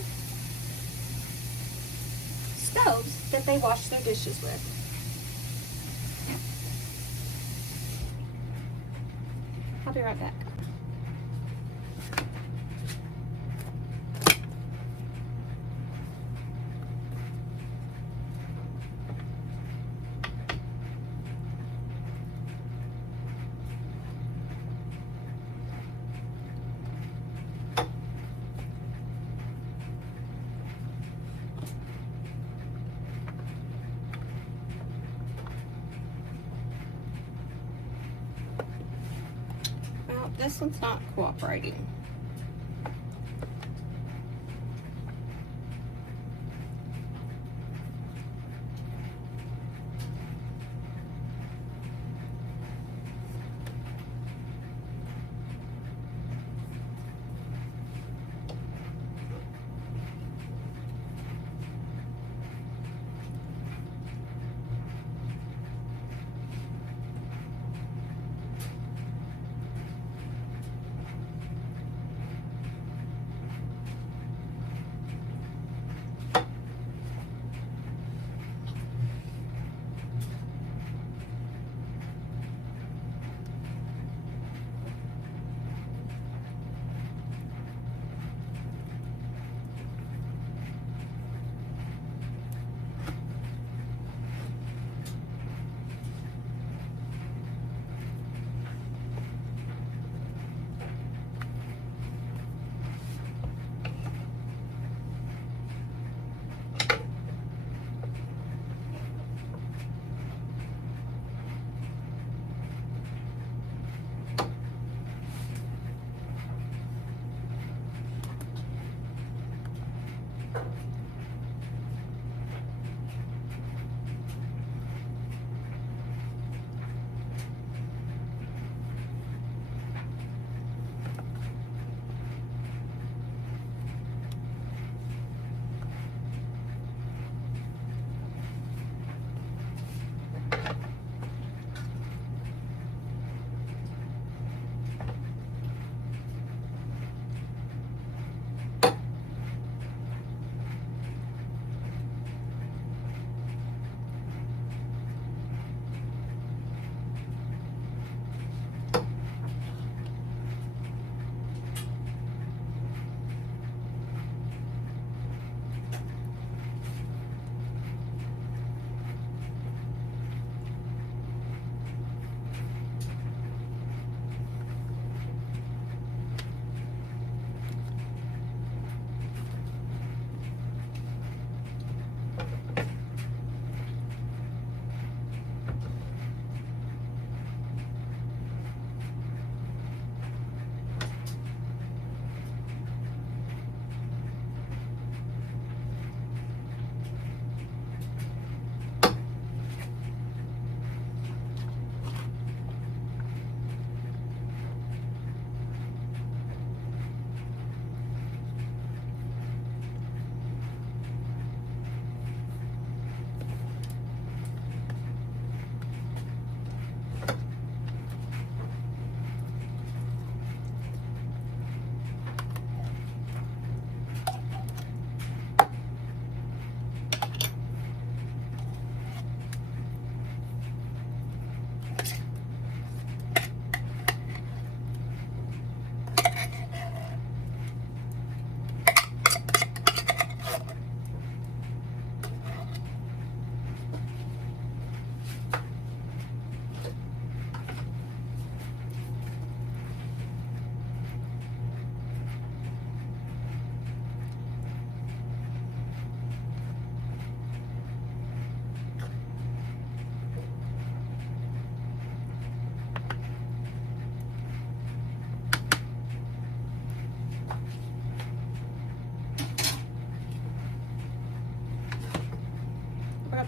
stoves that they wash their dishes with. I'll be right back. Well, this one's not cooperating.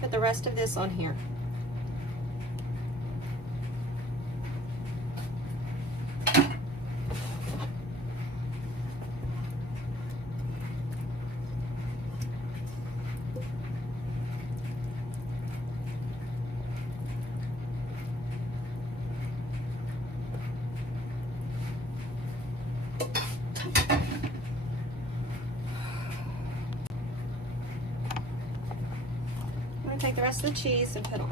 put the rest of this on here. I'm going to take the rest of the cheese and put on.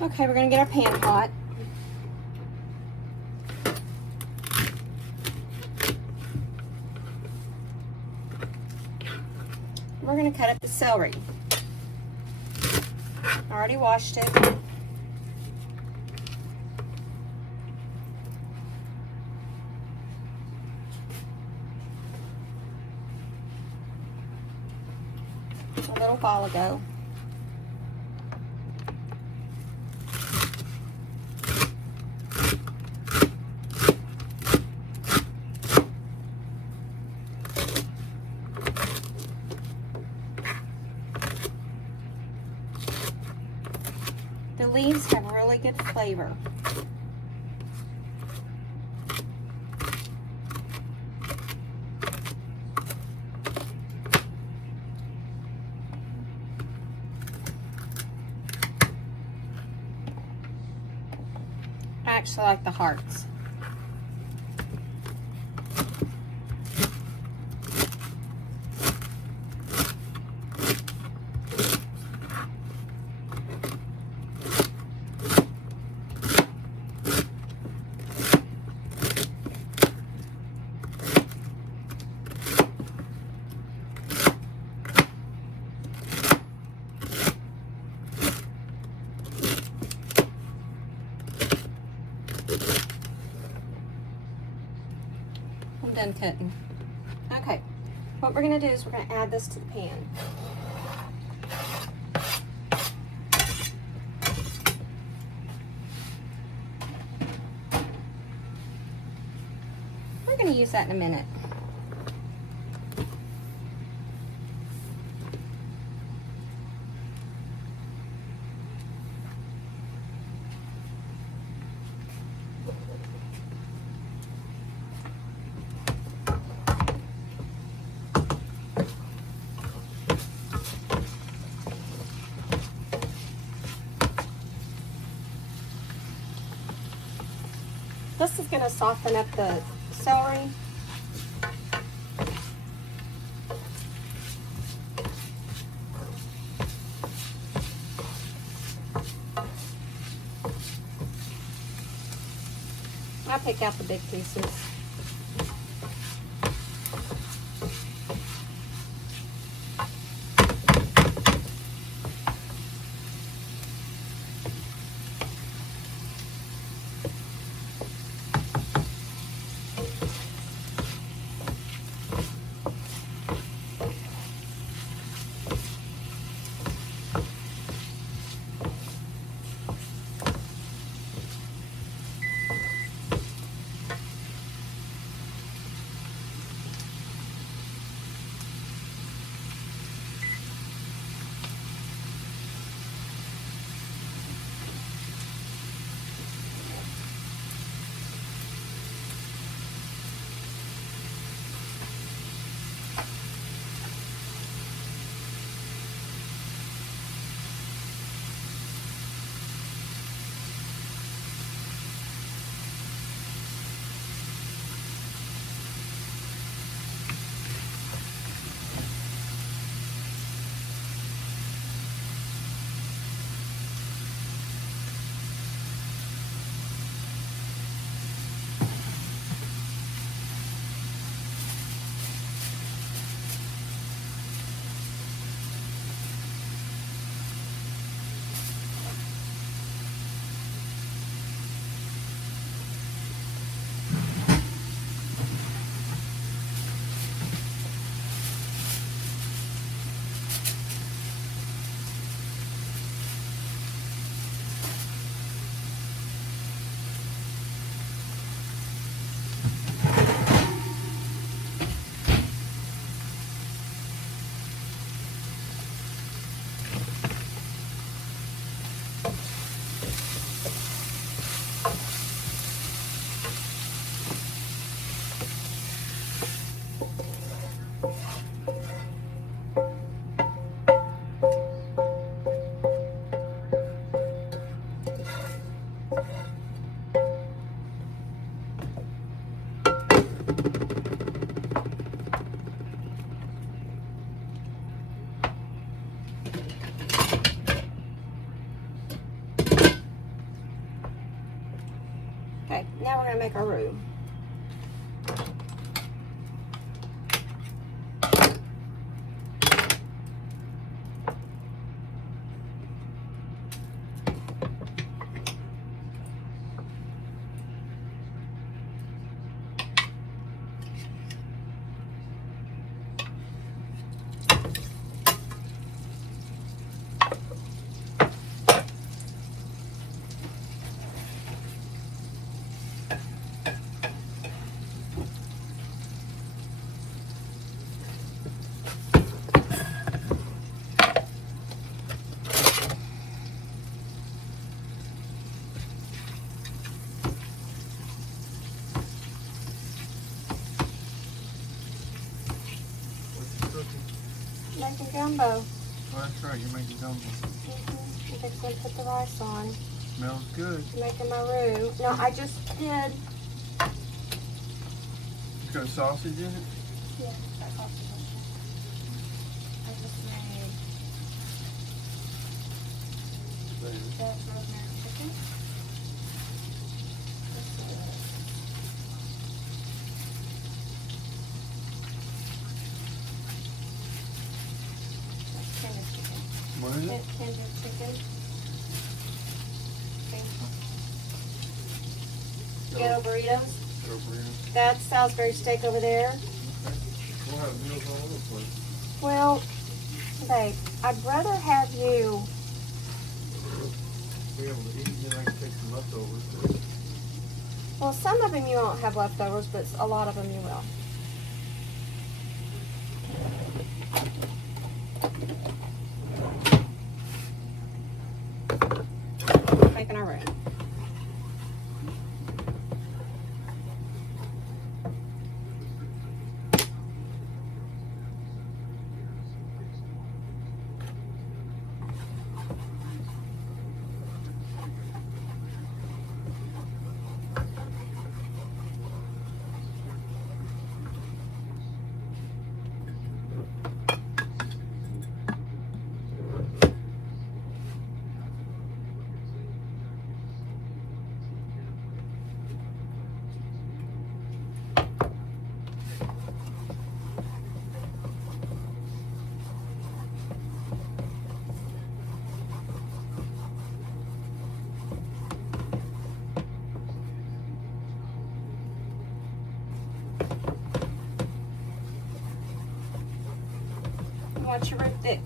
Okay, we're going to get our pan hot. We're going to cut up the celery. I already washed it. A little while ago. The leaves have really good flavor. I actually like the hearts. I'm done cutting. Okay, what we're going to do is we're going to add this to the pan. We're going to use that in a minute. This is going to soften up the celery. I'll pick out the big pieces. Okay, now we're gonna make our roux. Making gumbo. Oh, that's right, you're making gumbo. I'm just gonna put the rice on. Smells good. Making my roux. No, I just did. It's got sausage in it? Yeah, that sausage. I just made the rosemary chicken. That's tender chicken. What is it? Tender chicken. Ghetto burritos. That's Salisbury steak over there. Okay. We'll have meals all over the place. Well, babe, I'd rather have you. Be able to eat, then I can take some leftovers. Well, some of them you won't have leftovers, but a lot of them you will. Making our roux. Want your roux thick.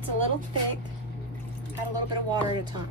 it's a little thick, add a little bit of water at a time.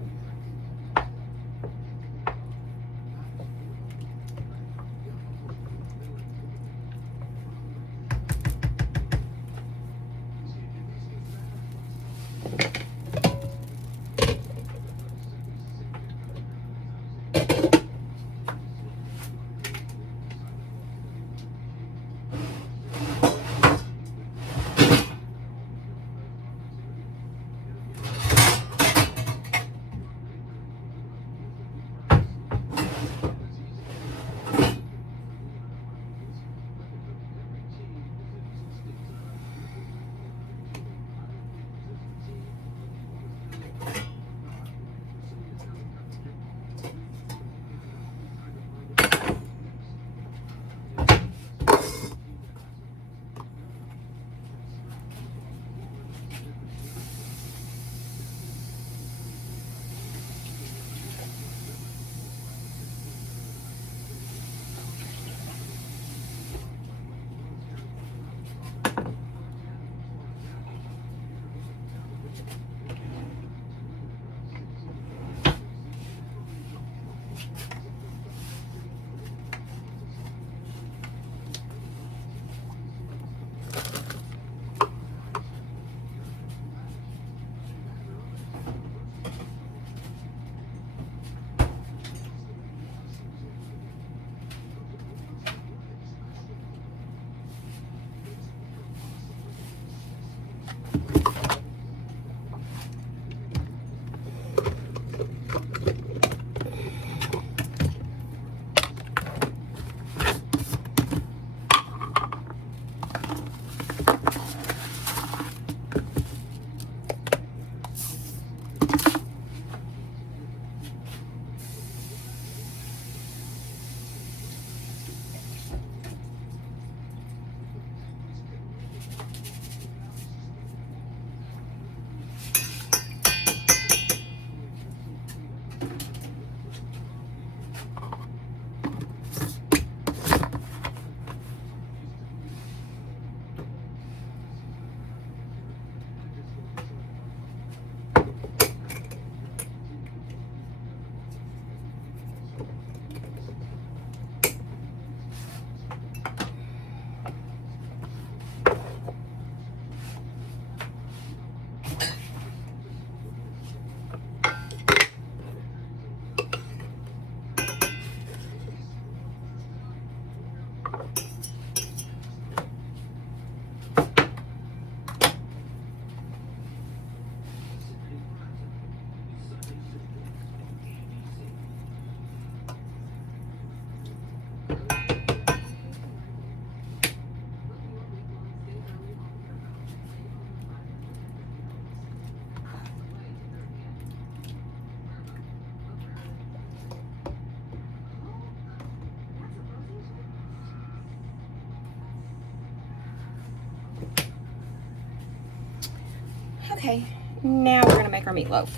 Okay, now we're gonna make our meatloaf.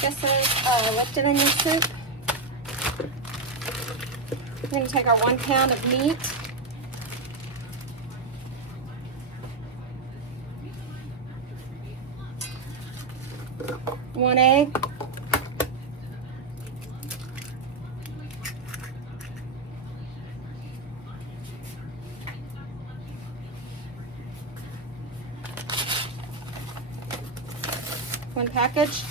This is lifted onion soup. We're gonna take our 1 pound of meat. One egg. One package.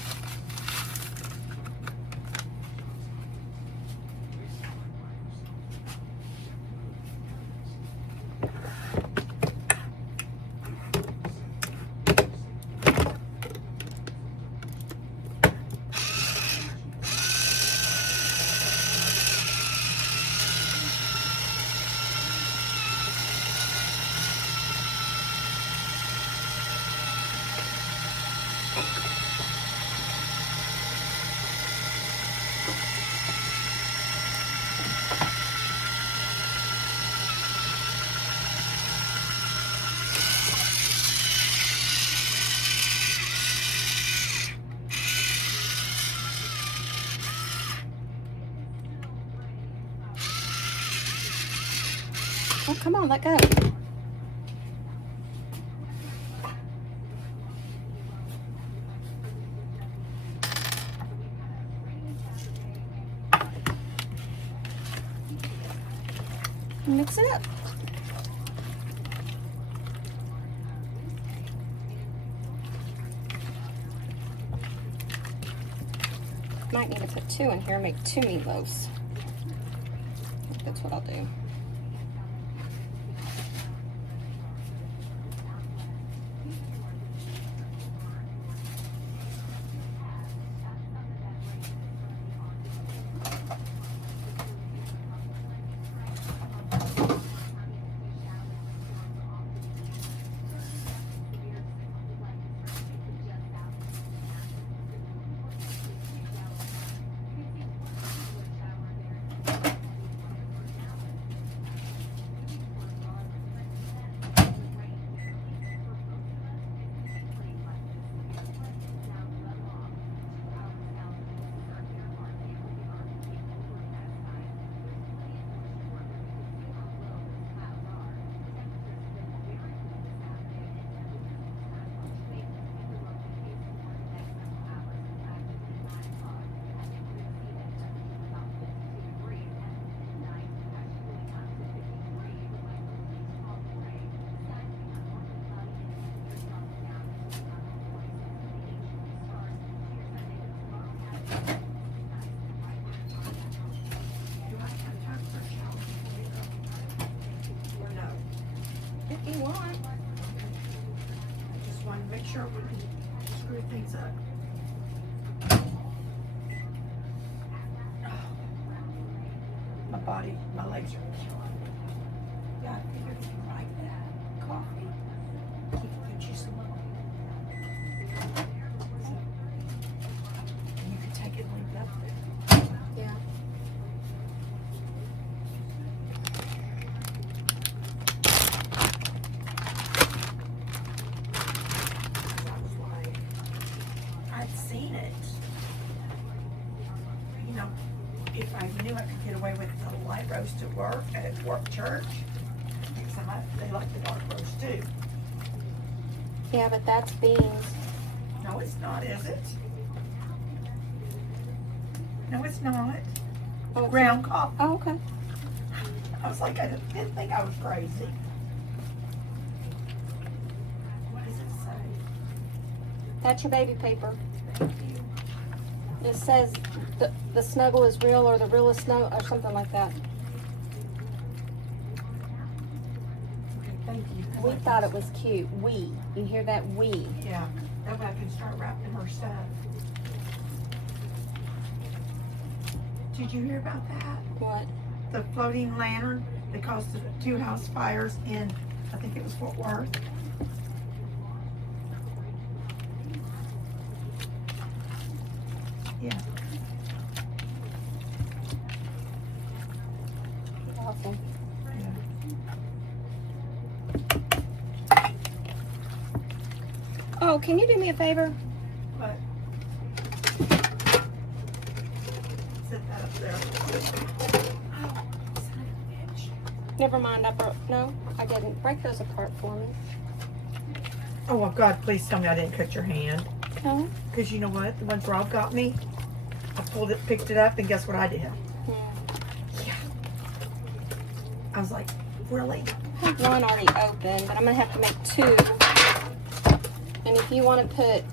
Oh, come on, let go. Mix it up. Might need to put 2 in here and make 2 meatloaves. I think that's what I'll do. If you want. I just want to make sure we can screw things up. My body, my legs are killing me. Yeah, I figured if you like that coffee, you can get you some more. So, you can take it and leave it up there. Yeah. I was like, I'd seen it. You know, if I knew I could get away with a light roast at work, church, because they like the dark roast too. Yeah, but that's beans. No, it's not, is it? No, it's not. Oh, it's Ground coffee. Oh, okay. I was like, I didn't think I was crazy. What does it say? That's your baby paper. Thank you. It says the snuggle is real or the realest snuggle or something like that. Okay, thank you. We thought it was cute. We. You hear that? We. Yeah, that way I can start wrapping her stuff. Did you hear about that? What? The floating lantern that caused the 2 house fires in, I think it was Fort Worth. Yeah. Awesome. Yeah. Oh, can you do me a favor? But set that up there. Oh, son of a bitch. Never mind. No, I didn't. Break those apart for me. Oh, well, God, please tell me I didn't cut your hand. No. Because you know what? The ones Rob got me, I pulled it, picked it up, and guess what I did? Yeah. I was like, really? I have one already open, but I'm gonna have to make 2. And if you want to put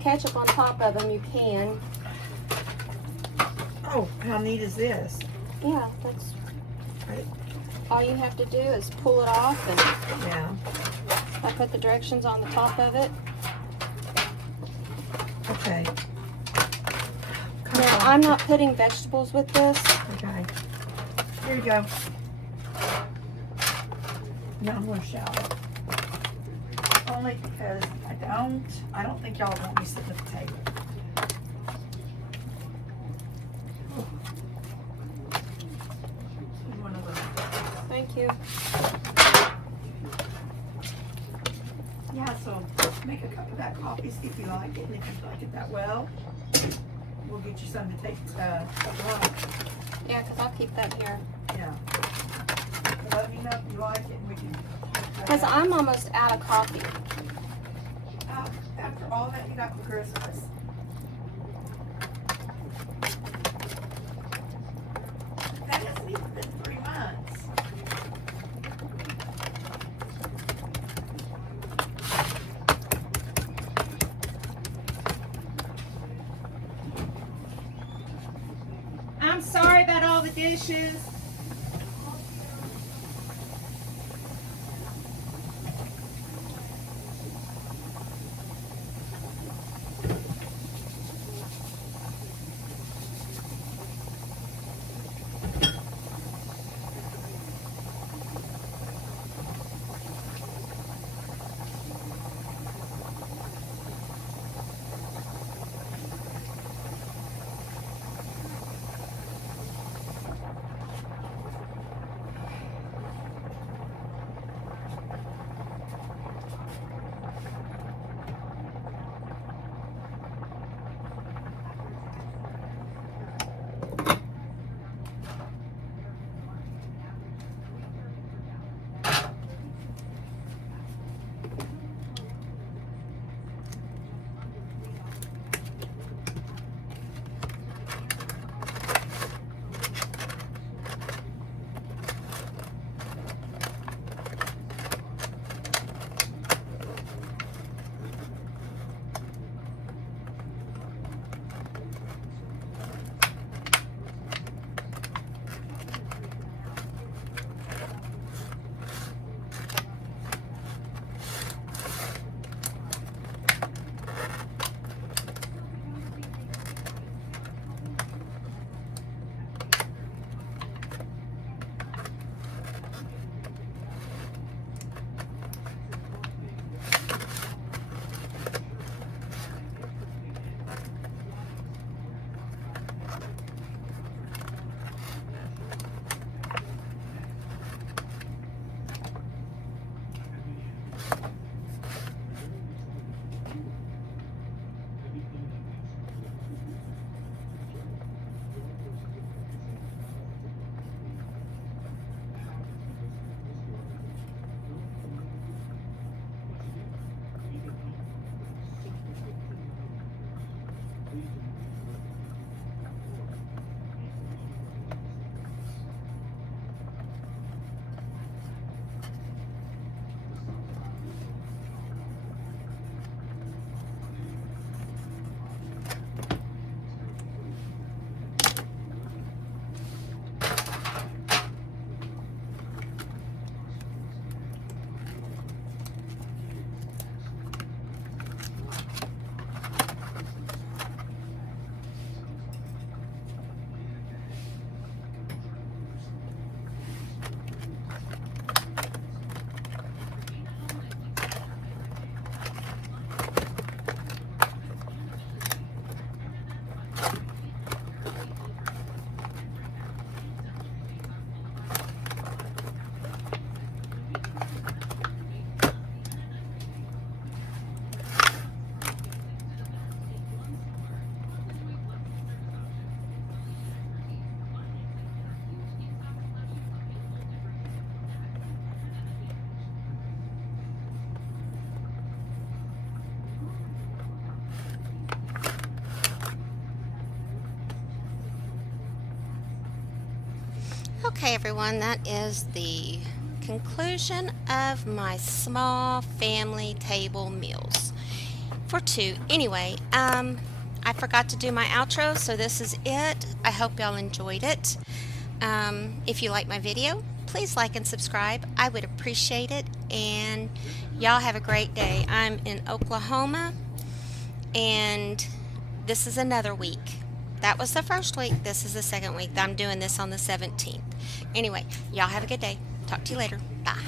ketchup on top of them, you can. Oh, how neat is this? Yeah, that's Right? all you have to do is pull it off, and Yeah. I put the directions on the top of it. Okay. Now, I'm not putting vegetables with this. Okay. Here you go. Now I'm going to shower. Only because I don't think y'all want me sitting at the table. One of those. Thank you. Yeah, so make a cup of that coffee, see if you like it, and if you like it that well, we'll get you some to take lunch. Yeah, because I'll keep that here. Yeah. Let me know if you like it, and we can. Because I'm almost out of coffee. After all that you got for Christmas. That hasn't even been 3 months. Okay, everyone, that is the conclusion of my small family table meals for two. Anyway, I forgot to do my outro, so this is it. I hope y'all enjoyed it. If you like my video, please like and subscribe. I would appreciate it. And y'all have a great day. I'm in Oklahoma, and this is another week. That was the first week. This is the second week. I'm doing this on the 17th. Anyway, y'all have a good day. Talk to you later. Bye.